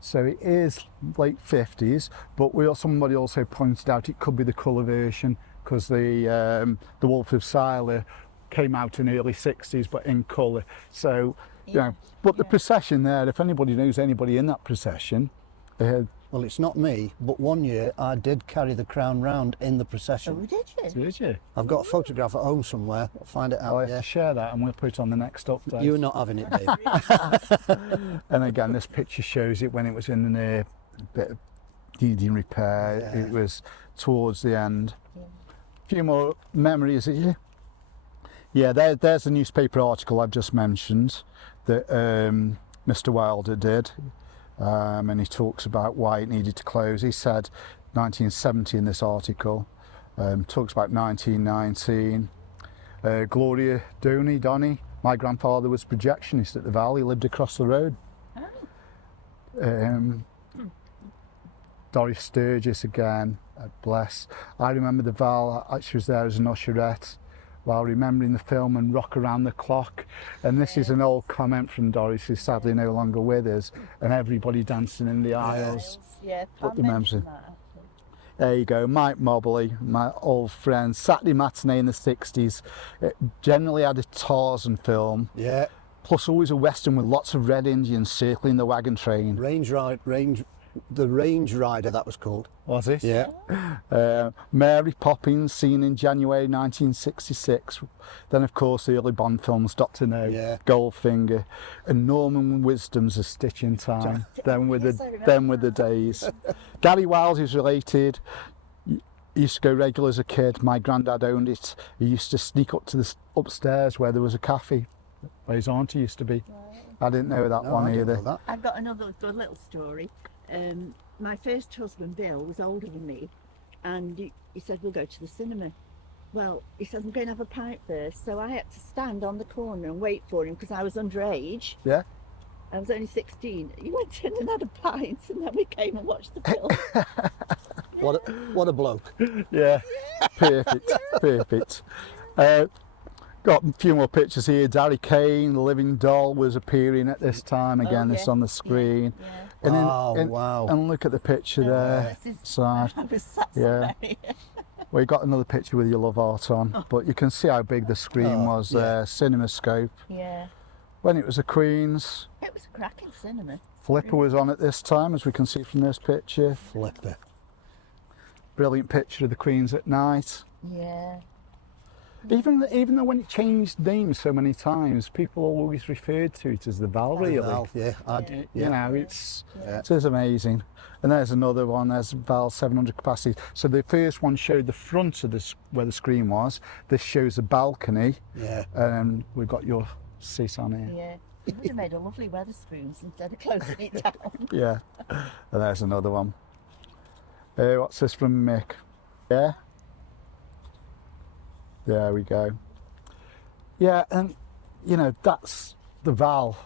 So it is late 50s, but somebody also pointed out it could be the colour version because the Wolf of Sila came out in early 60s, but in colour. So You know, but the procession there, if anybody knows anybody in that procession, Well, it's not me, but one year I did carry the crown round in the Oh, procession. did you? did you? I've got a photograph at home somewhere. I'll find it out. I'll have Yeah. to share that and we'll put it on the next update. You're not having it, Dave. And again, this picture shows it when it was in a bit of needing repair. Yeah. It was towards the end. A few more memories of you. Yeah, there's the newspaper article I've just mentioned that Mr. Wilder did. And he talks about why it needed to close. He said 1970 in this article, talks about 1919. Gloria Donny, my grandfather was projectionist at the Valley, lived across the road. Doris Sturgis again, bless. I remember the Val, she was there as an usherette while remembering the film and Rock Around the Clock. And this is an old comment from Doris, who's sadly no longer with us, and everybody dancing in the aisles. Yeah, Put the Pam memories in. mentioned that, actually. There you go, Mike Mobley, my old friend. Saturday matinee in the 60s. It generally had a Tarzan film, Yeah. plus always a Western with lots of red Indians circling the wagon train. The Range Rider, that was called. Was it? Yeah. Mary Poppins, seen in January 1966. Then, of course, the early Bond films, Dr. No, Yeah. Goldfinger, and Norman Wisdom's A Stitch in Time. Them with Yes, I the days. Gary Wiles is related. He used to go regular as a kid. My granddad owned it. He used to sneak up to the upstairs where there was a cafe, where his auntie used to be. I didn't know that No, one I didn't either. know that. I've got another good little story. My first husband, Bill, was older than me, and he said, we'll go to the cinema. Well, he says, I'm going to have a pint first, so I had to stand on the corner and wait for him because I was underage. Yeah. I was only 16. He went in and had a pint, and then we came and watched the film. What a bloke. Yeah, perfect, perfect. Got a few more pictures here. Darry Kane, the living doll, was appearing at this time. Again, Oh, this yeah. on the screen. Yeah. And then, Wow, and, wow. and look at the picture there. This is- Side. I was sat Yeah. somewhere. We got another picture with your love art on, but you can see how big the screen Oh, was yeah. there. CinemaScope. Yeah. When it was the Queen's, It was a cracking cinema. Flipper was on at this time, as we can see from this picture. Flipper. Brilliant picture of the Queen's at night. Yeah. Even though when it changed names so many times, people always referred to it as the Val, really. Val, yeah. You know, it's Yeah. it is amazing. And there's another one. There's Val 700 capacity. So the first one showed the front of where the screen was. This shows the balcony, Yeah. and we've got your seat on here. Yeah. It would have made a lovely Weatherspoons instead of closing it down. Yeah. And there's another one. What's this from Mick? Yeah. There we go. Yeah, and you know, that's the Val.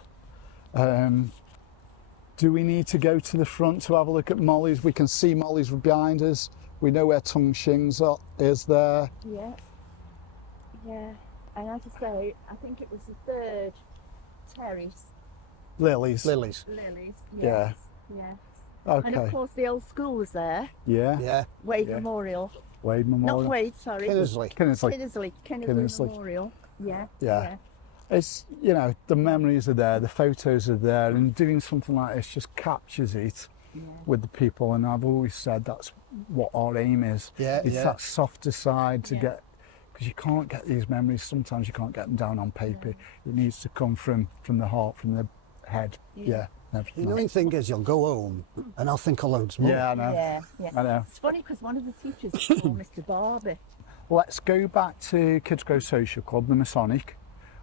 Do we need to go to the front to have a look at Molly's? We can see Molly's behind us. We know where Tung Shing's is there. Yeah. Yeah. And as I say, I think it was the third terrace. Lily's. Lilies. Lilies. Yeah. Yes. Yes. And of Okay. course the old school was there. Yeah. Yeah. Wade Yeah. Memorial. Wade Memorial. Not Wade, sorry. Kinnersley. Kinnersley. Kinnersley Memorial. Yeah. Yeah. It's, you know, the memories are there, the photos are there, and doing something like this just captures it with the people. And I've always said that's what our aim is. Yeah, It's yeah. that softer side to Yeah. get, because you can't get these memories, sometimes you can't get them down on paper. It needs to come from the heart, from the head. Yeah. and The everything only else. thing is, you'll go home and I'll think of loads more. Yeah, I know. Yeah. Yeah. I know. It's funny because one of the teachers is called Mr. Barbie. Let's go back to Kidsgrove Social Club, the Masonic.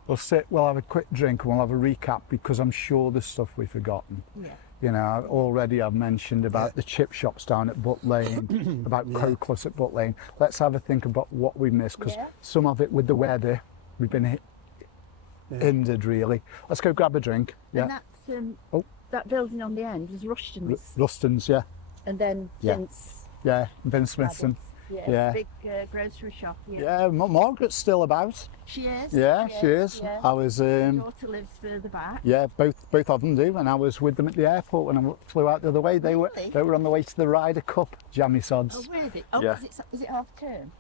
We'll sit, we'll have a quick drink and we'll have a recap, because I'm sure there's stuff we've forgotten. Yeah. You know, already I've mentioned about the chip shops down at Butt Lane, about Croclus at Butt Lane. Let's have a think about what we missed, because Yeah. some of it with the weather, we've been hindered really. Let's go grab a drink. And Yeah. that's Oh. that building on the end was Rushton's, Ruston's, yeah. and then Yeah. Vince. Yeah, Vince Smithson. Yeah. Yeah. Big grocery shop. Yeah. Yeah, Margaret's still about. She is. Yeah, she is. Yeah. I was, Daughter lives further back. yeah, both of them do, and I was with them at the airport when I flew out the other way. They Really? were on the way to the Ryder Cup, jammy sods. Oh, really? Oh, Yeah. is it half term?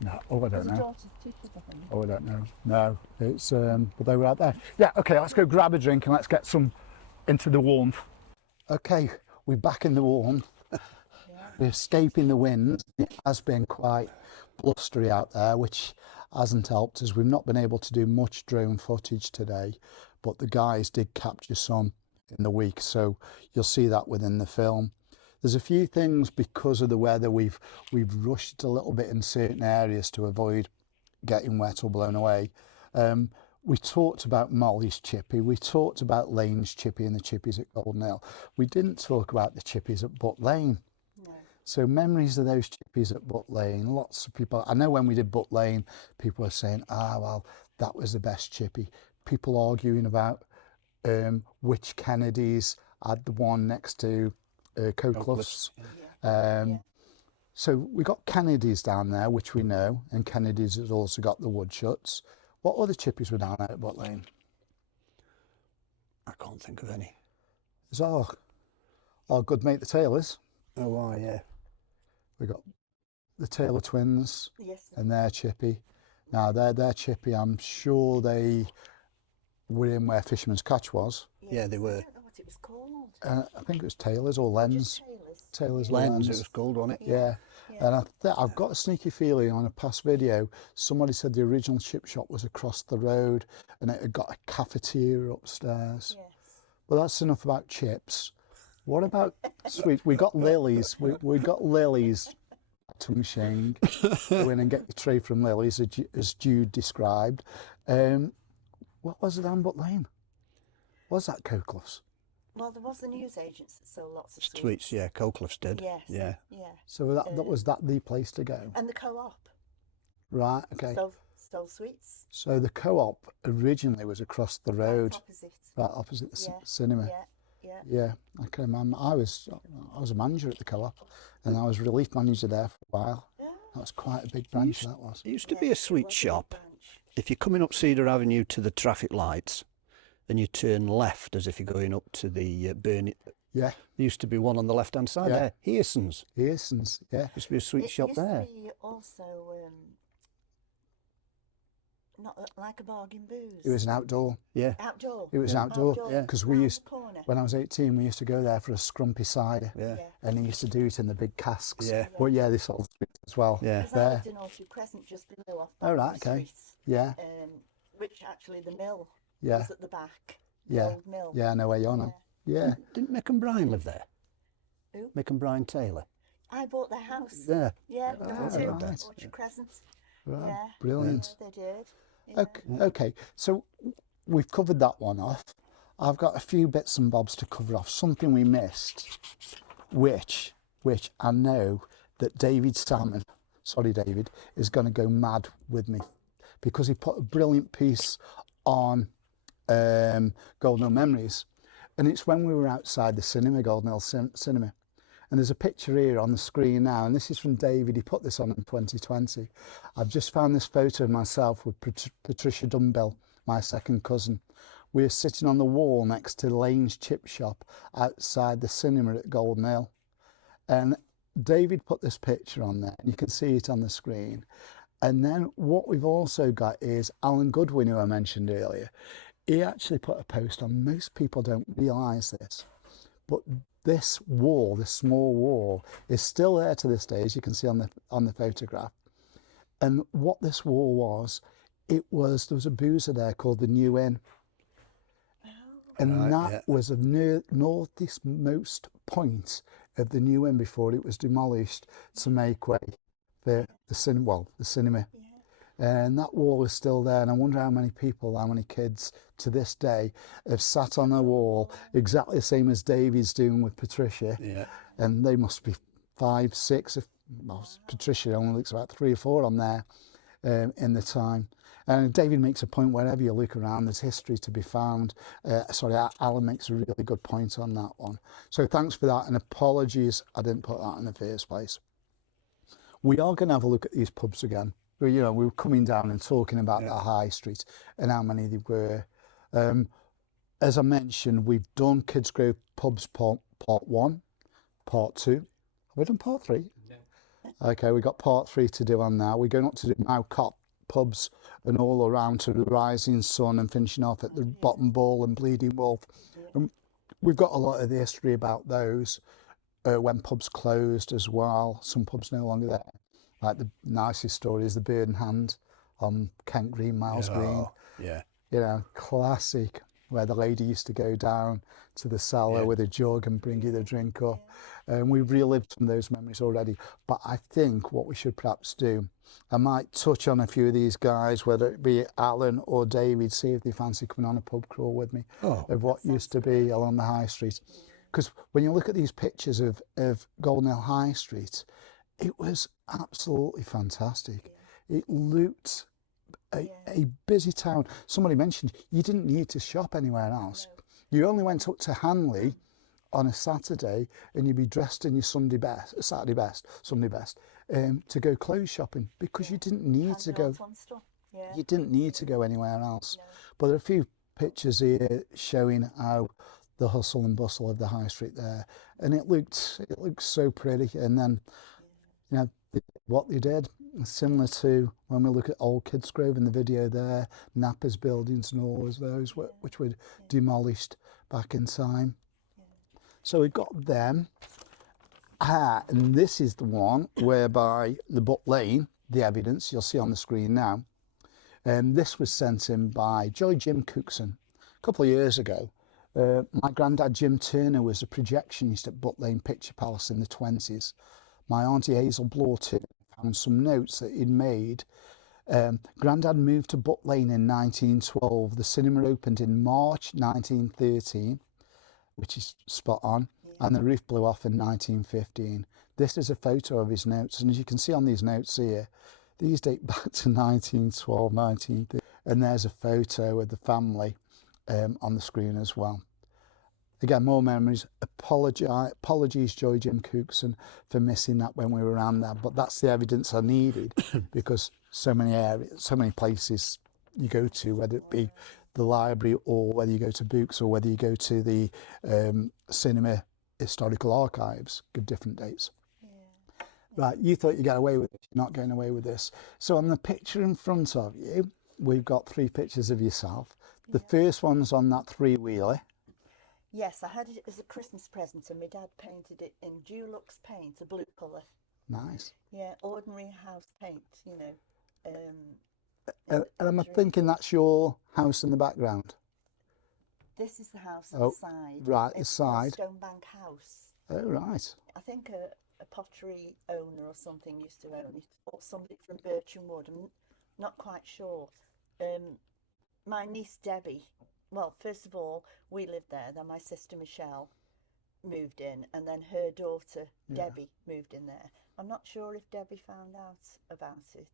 No, oh, I don't There's a know. daughter teachers, I think. Oh, I don't know. No, it's but they were out there. Yeah, okay, let's go grab a drink and let's get some into the warmth. Okay, we're back in the warmth. We're escaping the wind. It has been quite blustery out there, which hasn't helped us. We've not been able to do much drone footage today, but the guys did capture some in the week, so you'll see that within the film. There's a few things because of the weather we've rushed a little bit in certain areas to avoid getting wet or blown away. We talked about Molly's chippy, we talked about Lane's chippy and the chippies at Golden Hill. We didn't talk about the chippies at Butt Lane. No. So memories of those chippies at Butt Lane. Lots of people, I know when we did Butt Lane, people were saying, well, that was the best chippy. People arguing about which Kennedys had the one next to Coqueluff's. So we got Kennedy's down there, which we know, and Kennedy's has also got the Woodshuts. What other chippies were down there at Butt Lane? I can't think of any. There's our good mate, the Taylors. Oh, wow, yeah. We got the Taylor twins Yes. and their chippy. Now, their chippy, I'm sure they were in where Fisherman's Catch was. Yeah, they were. I don't know what it was called. I think it was Taylor's or Lens. Just Taylor's. Taylor's or Lens, it was called, wasn't it? Yeah. Yeah. And I've got a sneaky feeling on a past video, somebody said the original chip shop was across the road and it had got a cafeteria upstairs. Yes. Well, that's enough about chips. What about sweets? We got Lily's. We got Lily's. Tongue shame. Go in and get your tray from Lily's, as Jude described. What was it down Butt Lane? Was that Coqueluff's? Well, there was the newsagents that sold lots of sweets. Sweets, yeah, Coqueluff's did. Yes. Yeah. Yeah. So that was that the place to go? And the co-op. Right. Okay. Sold sweets. So the co-op originally was across the road, Opposite. right opposite the Yeah. cinema. Yeah. Yeah, I can remember. I was a manager at the co-op, and I was relief manager there for a while. Yeah. That was quite a big branch. That was. There used to be a sweet shop. If you're coming up Cedar Avenue to the traffic lights, and you turn left as if you're going up to the Burnie. Yeah. There used to be one on the left-hand side Yeah. there. Hearson's. Hearson's. Yeah. Used to be a sweet shop there. It used to be also not like a bargain booze. It was an outdoor. Yeah. Outdoor. It was outdoor. Yeah. Because we round used, the corner. when I was 18, we used to go there for a scrumpy cider. Yeah. Yeah. And he used to do it in the big casks. Yeah. But yeah, they sold sweets as well. Yeah. Because I There. lived in Orchard Crescent just below off Oh, right, Barton okay. Street, Yeah. which actually the mill Yeah. was at the back. The Yeah. old mill. Yeah, I know where you're on. Yeah. Didn't Mick and Brian live there? Who? Mick and Brian Taylor. I bought their house. Yeah. Yeah, they Oh, did too. right. Orchard Crescent. Right. Yeah. Brilliant. Yeah, they did. Yeah. Okay, so we've covered that one off. I've got a few bits and bobs to cover off. Something we missed, which I know that David Salmon, sorry David, is going to go mad with me because he put a brilliant piece on Golden Hill Memories, and it's when we were outside the cinema, Golden Hill Cinema. And there's a picture here on the screen now, and this is from David. He put this on in 2020. I've just found this photo of myself with Patricia Dunbill, my second cousin. We're sitting on the wall next to Lane's chip shop outside the cinema at Golden Hill. And David put this picture on there, and you can see it on the screen. And then what we've also got is Alan Goodwin, who I mentioned earlier. He actually put a post on. Most people don't realise this, but this wall, this small wall, is still there to this day, as you can see on the photograph. And what this wall was, there was a boozer there called the New Inn. And Right, that yeah. was the northeastmost point of the New Inn before it was demolished to make way for the cinema. And that wall is still there, and I wonder how many kids to this day have sat on the wall exactly the same as David's doing with Patricia. Yeah. And they must be 5, 6, Patricia only looks about 3 or 4 on there in the time. And David makes a point, wherever you look around, there's history to be found. Alan makes a really good point on that one. So thanks for that, and apologies I didn't put that in the first place. We are going to have a look at these pubs again. We were coming down and talking about the high street and how many there were. As I mentioned, we've done Kidsgrove Pubs part 1, part 2. Have we done part 3? Okay, we got part 3 to do on that. We're going up to do Mowcop pubs and all around to the Rising Sun and finishing off at the Bottom Ball and Bleeding Wolf. And we've got a lot of the history about those when pubs closed as well. Some pubs no longer there. Like the nicest story is the Bird in Hand on Kent Green, Miles Green. Yeah. You know, classic, where the lady used to go down to the cellar with a jug and bring you the drink up. And we've relived some of those memories already. But I think what we should perhaps do, I might touch on a few of these guys, whether it be Alan or David, see if they fancy coming on a pub crawl with me of what used to be along the High Street. Because when you look at these pictures of Golden Hill High Street, it was absolutely fantastic. It looked a busy town. Somebody mentioned you didn't need to shop anywhere else. You only went up to Hanley on a Saturday and you'd be dressed in your Sunday best, to go clothes shopping, because you didn't need to go. You didn't need to go anywhere else. But there are a few pictures here showing how the hustle and bustle of the High Street there, and it looked so pretty. And then, you know, what they did, similar to when we look at old Kidsgrove in the video there, Napper's buildings and all of those which were demolished back in time. So we've got them. And this is the one whereby the Butt Lane, the evidence you'll see on the screen now, this was sent in by Jolly Jim Cookson a couple of years ago. My granddad Jim Turner was a projectionist at Butt Lane Picture Palace in the 20s. My auntie Hazel Blawton found some notes that he'd made. Grandad moved to Butt Lane in 1912. The cinema opened in March 1913, which is spot on, and the roof blew off in 1915. This is a photo of his notes, and as you can see on these notes here, these date back to 1912, 1913, and there's a photo of the family on the screen as well. Again, more memories. Apologies, Joy Jim Cookson, for missing that when we were around there, but that's the evidence I needed because so many areas, so many places you go to, whether it be the library or whether you go to Books or whether you go to the cinema historical archives, give different dates. Right, you thought you'd get away with it, you're not going away with this. So on the picture in front of you, we've got 3 pictures of yourself. The first one's on that 3-wheeler. Yes, I had it as a Christmas present and my dad painted it in Dulux paint, a blue colour. Nice. Yeah, ordinary house paint, you know. And I'm thinking that's your house in the background. This is the house on the side. Right, the it's side. A Stonebank house. Oh, right. I think a pottery owner or something used to own it, or somebody from Bircham Wood. I'm not quite sure. My niece Debbie, well, first of all, we lived there. Then my sister Michelle moved in, and then her daughter Debbie moved in there. I'm not sure if Debbie found out about it,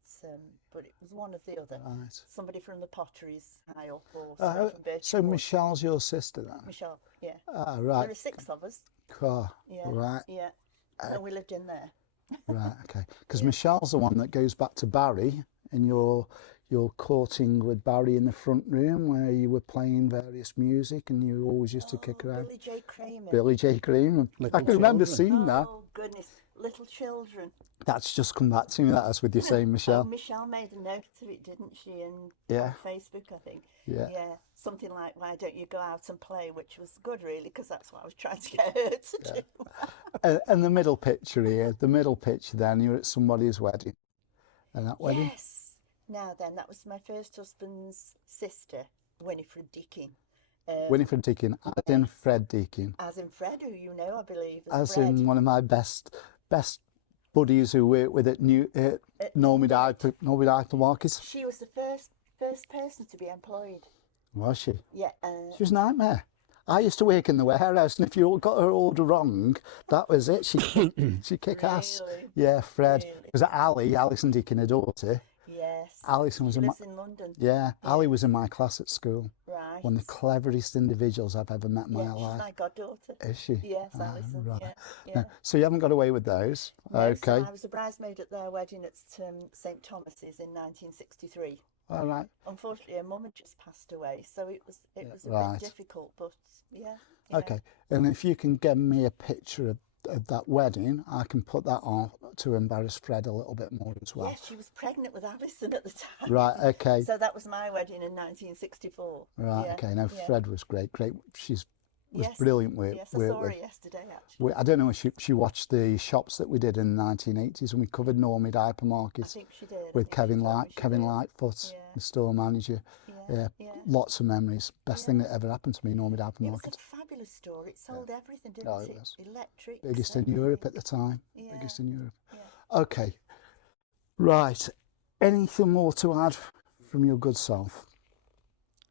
but it was one of the other. Right. Somebody from the potteries high up, or somebody from Bircham so Wood. Michelle's your sister then? Michelle, yeah. Ah, right. There are 6 of us. Cool. Yeah. Right. Yeah. So we lived in there. Right, okay. Because Michelle's the one that goes back to Barry, and you're courting with Barry in the front room where you were playing various music and you always used to kick around. Billy J. Kramer. Billy J. Kramer. Little I can remember children. seeing that. Oh, goodness. Little children. That's just come back to me, that is with you saying, Michelle. Michelle made a note of it, didn't she? On Facebook, I think. Yeah. Yeah. Something like, why don't you go out and play? Which was good, really, because that's what I was trying to get her to do. And the middle picture here, the middle picture then, you're at somebody's wedding. And that wedding? Yes. Now then, that was my first husband's sister, Winifred Deakin. Winifred Deakin, as in Fred Deakin. As in Fred, who you know, I believe. As Fred. in one of my best buddies who worked with at Normie Markets. She was the first person to be employed. Was she? Yeah. She was a nightmare. I used to work in the warehouse, and if you got her order wrong, that was it. She'd kick ass. Yeah, Fred. Really? It was Alison Deakin, her daughter. Yes. Alison was lives in London. Yeah, Ali was in my class at school. Right. One of the cleverest individuals I've ever met in my She's life. my goddaughter. Is she? Yes, Alison. Right. Yeah. No, so you haven't got away with those. No, Okay. So I was a bridesmaid at their wedding at St Thomas's in 1963. All right. Unfortunately, her mum had just passed away, so it was a Right. bit difficult. But yeah. Okay. And if you can get me a picture of that wedding, I can put that on to embarrass Fred a little bit more as well. Yes, she was pregnant with Alison at the time. Right, okay. So that was my wedding in 1964. Right, Yeah, okay. No, yeah. Fred was great. She's was Yes, brilliant with. Yes, I saw her yesterday actually. I don't know if she watched the shops that we did in the 1980s, and we covered Normid I Hypermarket think she did. with I think Kevin did. Lightfoot, Yeah. the store manager. Yeah, Yeah, yeah. lots of memories. Best thing that ever happened to me, Normid It was Hypermarket. a fabulous store. It sold everything, didn't Oh, it? it was. Electric. Biggest in Europe at the time. Yeah. Biggest in Europe. Yeah. Okay. Right. Anything more to add from your good self?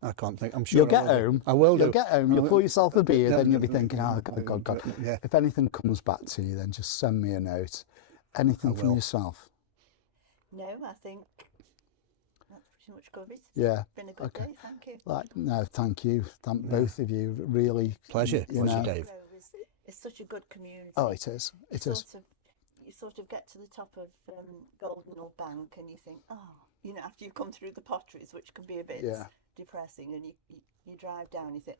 I can't think. I'm sure You'll get I will do. home. I will do. You'll get home. You'll pour yourself a beer. Then you'll be thinking, "Oh God." Yeah. If anything comes back to you, then just send me a note. Anything from will. yourself? No, I think that's pretty much covered. Yeah. Been a good day, thank you. No, thank you. Thank both of you. Really. Pleasure. You Pleasure, know. Dave. Kidsgrove is such a good community. Oh, it is. It is. You sort of get to the top of Golden or Bank and you think, after you've come through the potteries, which can be a bit depressing, and you drive down, you think,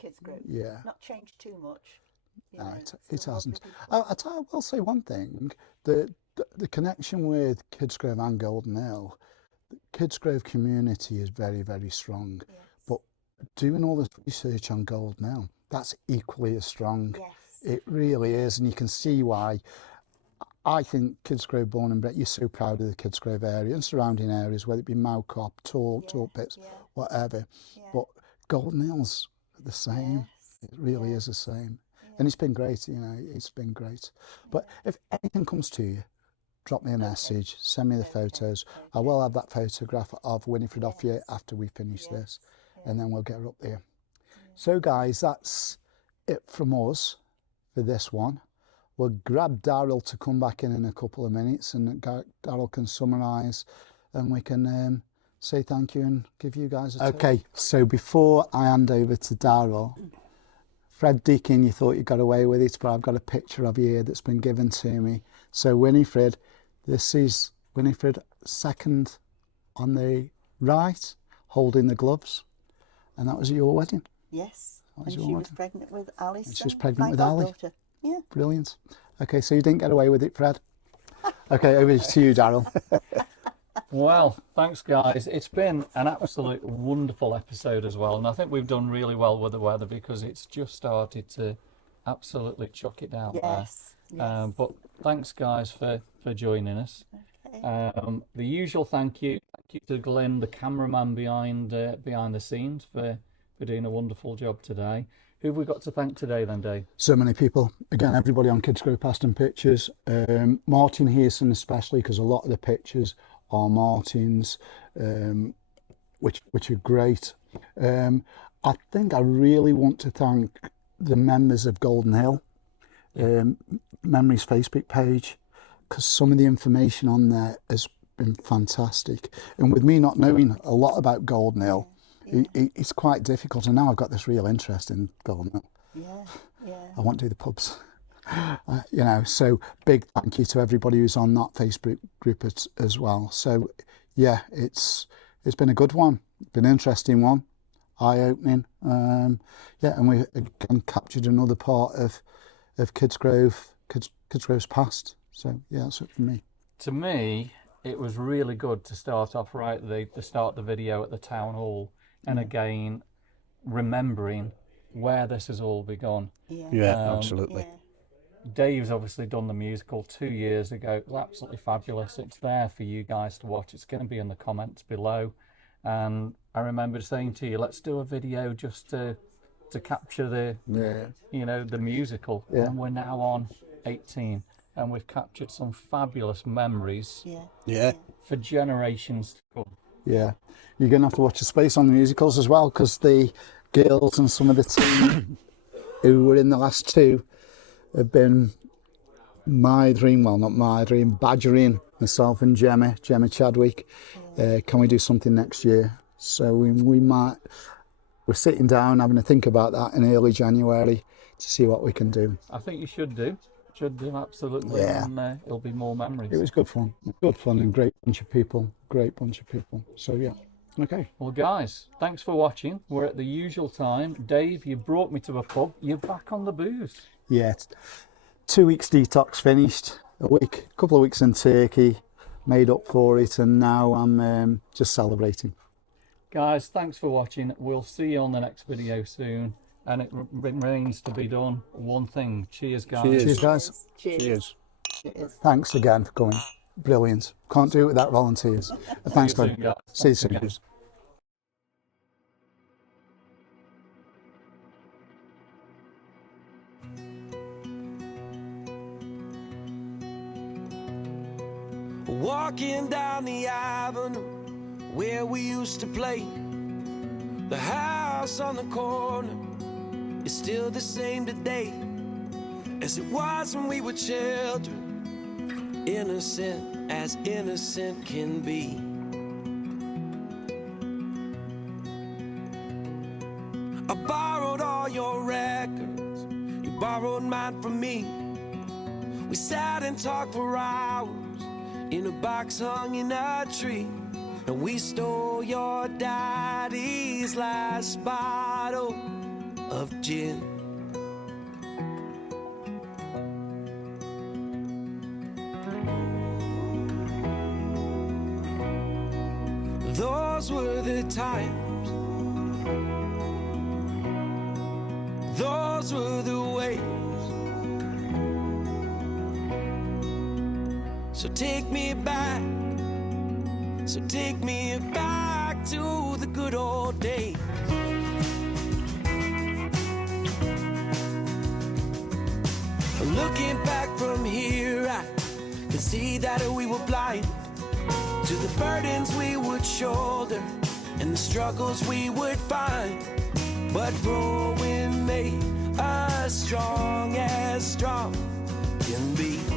Kidsgrove. Yeah. Not changed too much. You No, know, it still hasn't. lovely I people. will say one thing: the connection with Kidsgrove and Golden Hill, the Kidsgrove community is very, very strong. Yes. But doing all this research on Golden Hill, that's equally as strong. Yes. It really is, and you can see why. I think Kidsgrove, born and bred, you're so proud of the Kidsgrove area and surrounding areas, whether it be Mowcop, Talk Bits, whatever. Yeah. But Golden Hill's the same. Yes. It really is the same. And it's been great, it's been great. But if anything comes to you, drop me a message, send me the photos. I will have that photograph of Winifred off you after we finish this, and then we'll get her up there. So guys, that's it from us for this one. We'll grab Daryl to come back in a couple of minutes, and Daryl can summarise, and we can say thank you and give you guys a Okay, so before I hand over to Daryl, Fred Deakin, you thought you got away with it, but I've got a picture of you here that's been given to me. So Winifred, this is Winifred second on the right, holding the gloves, and that was at your wedding. Yes. That And was she your was wedding. pregnant with Alice. And she was pregnant with Ali. Yeah. Brilliant. Okay, so you didn't get away with it, Fred. Okay, over to you, Daryl. Well, thanks guys. It's been an absolute wonderful episode as well, and I think we've done really well with the weather because it's just started to absolutely chuck it down Yes. there. But thanks guys for joining us. Okay. The usual thank you to Glenn, the cameraman behind the scenes, for doing a wonderful job today. Who have we got to thank today then, Dave? So many people. Again, everybody on Kidsgrove Past and Pictures. Martin Hearson especially, because a lot of the pictures are Martin's, which are great. I think I really want to thank the members of Golden Hill Memories Facebook page, because some of the information on there has been fantastic. And with me not knowing a lot about Golden Hill, it's quite difficult. And now I've got this real interest in Golden Hill. Yeah. I want to do the pubs. So big thank you to everybody who's on that Facebook group as well. So yeah, it's been a good one, been an interesting one, eye-opening. And we again captured another part of Kidsgrove's past. So yeah, that's it from me. To me, it was really good to start off right at the start of the video at the town hall, and again remembering where this has all begun. Yeah, absolutely. Dave's obviously done the musical 2 years ago. It was absolutely fabulous. It's there for you guys to watch. It's going to be in the comments below. And I remember saying to you, let's do a video just to capture the musical. Yeah. And we're now on 18, and we've captured some fabulous memories Yeah. for generations to come. Yeah, you're going to have to watch the space on the musicals as well, because the girls and some of the team who were in the last two have been badgering myself and Gemma Chadwick. Can we do something next year? So we're sitting down having to think about that in early January to see what we can do. I think you should do absolutely. Yeah. And it'll be more memories. It was good fun and great bunch of people. So yeah, okay. Well guys, thanks for watching. We're at the usual time. Dave, you brought me to a pub. You're back on the booze. Yeah, 2 weeks detox finished. a couple of weeks in Turkey, made up for it, and now I'm just celebrating. Guys, thanks for watching. We'll see you on the next video soon. And it remains to be done one thing. Cheers, guys. Cheers, guys. Cheers. Thanks again for coming. Brilliant. Can't do it without volunteers. Thanks, See you soon, guys. guys. See you soon. Walking down the avenue where we used to play. The house on the corner is still the same today as it was when we were children, innocent as innocent can be. I borrowed all your records, you borrowed mine from me. We sat and talked for hours in a box hung in a tree, and we stole your daddy's last bottle of gin. Those were the times, those were the ways. So take me back, so take me back to the good old days. Looking back from here, I can see that we were blind to the burdens we would shoulder and the struggles we would find. But growing made us strong as strong can be.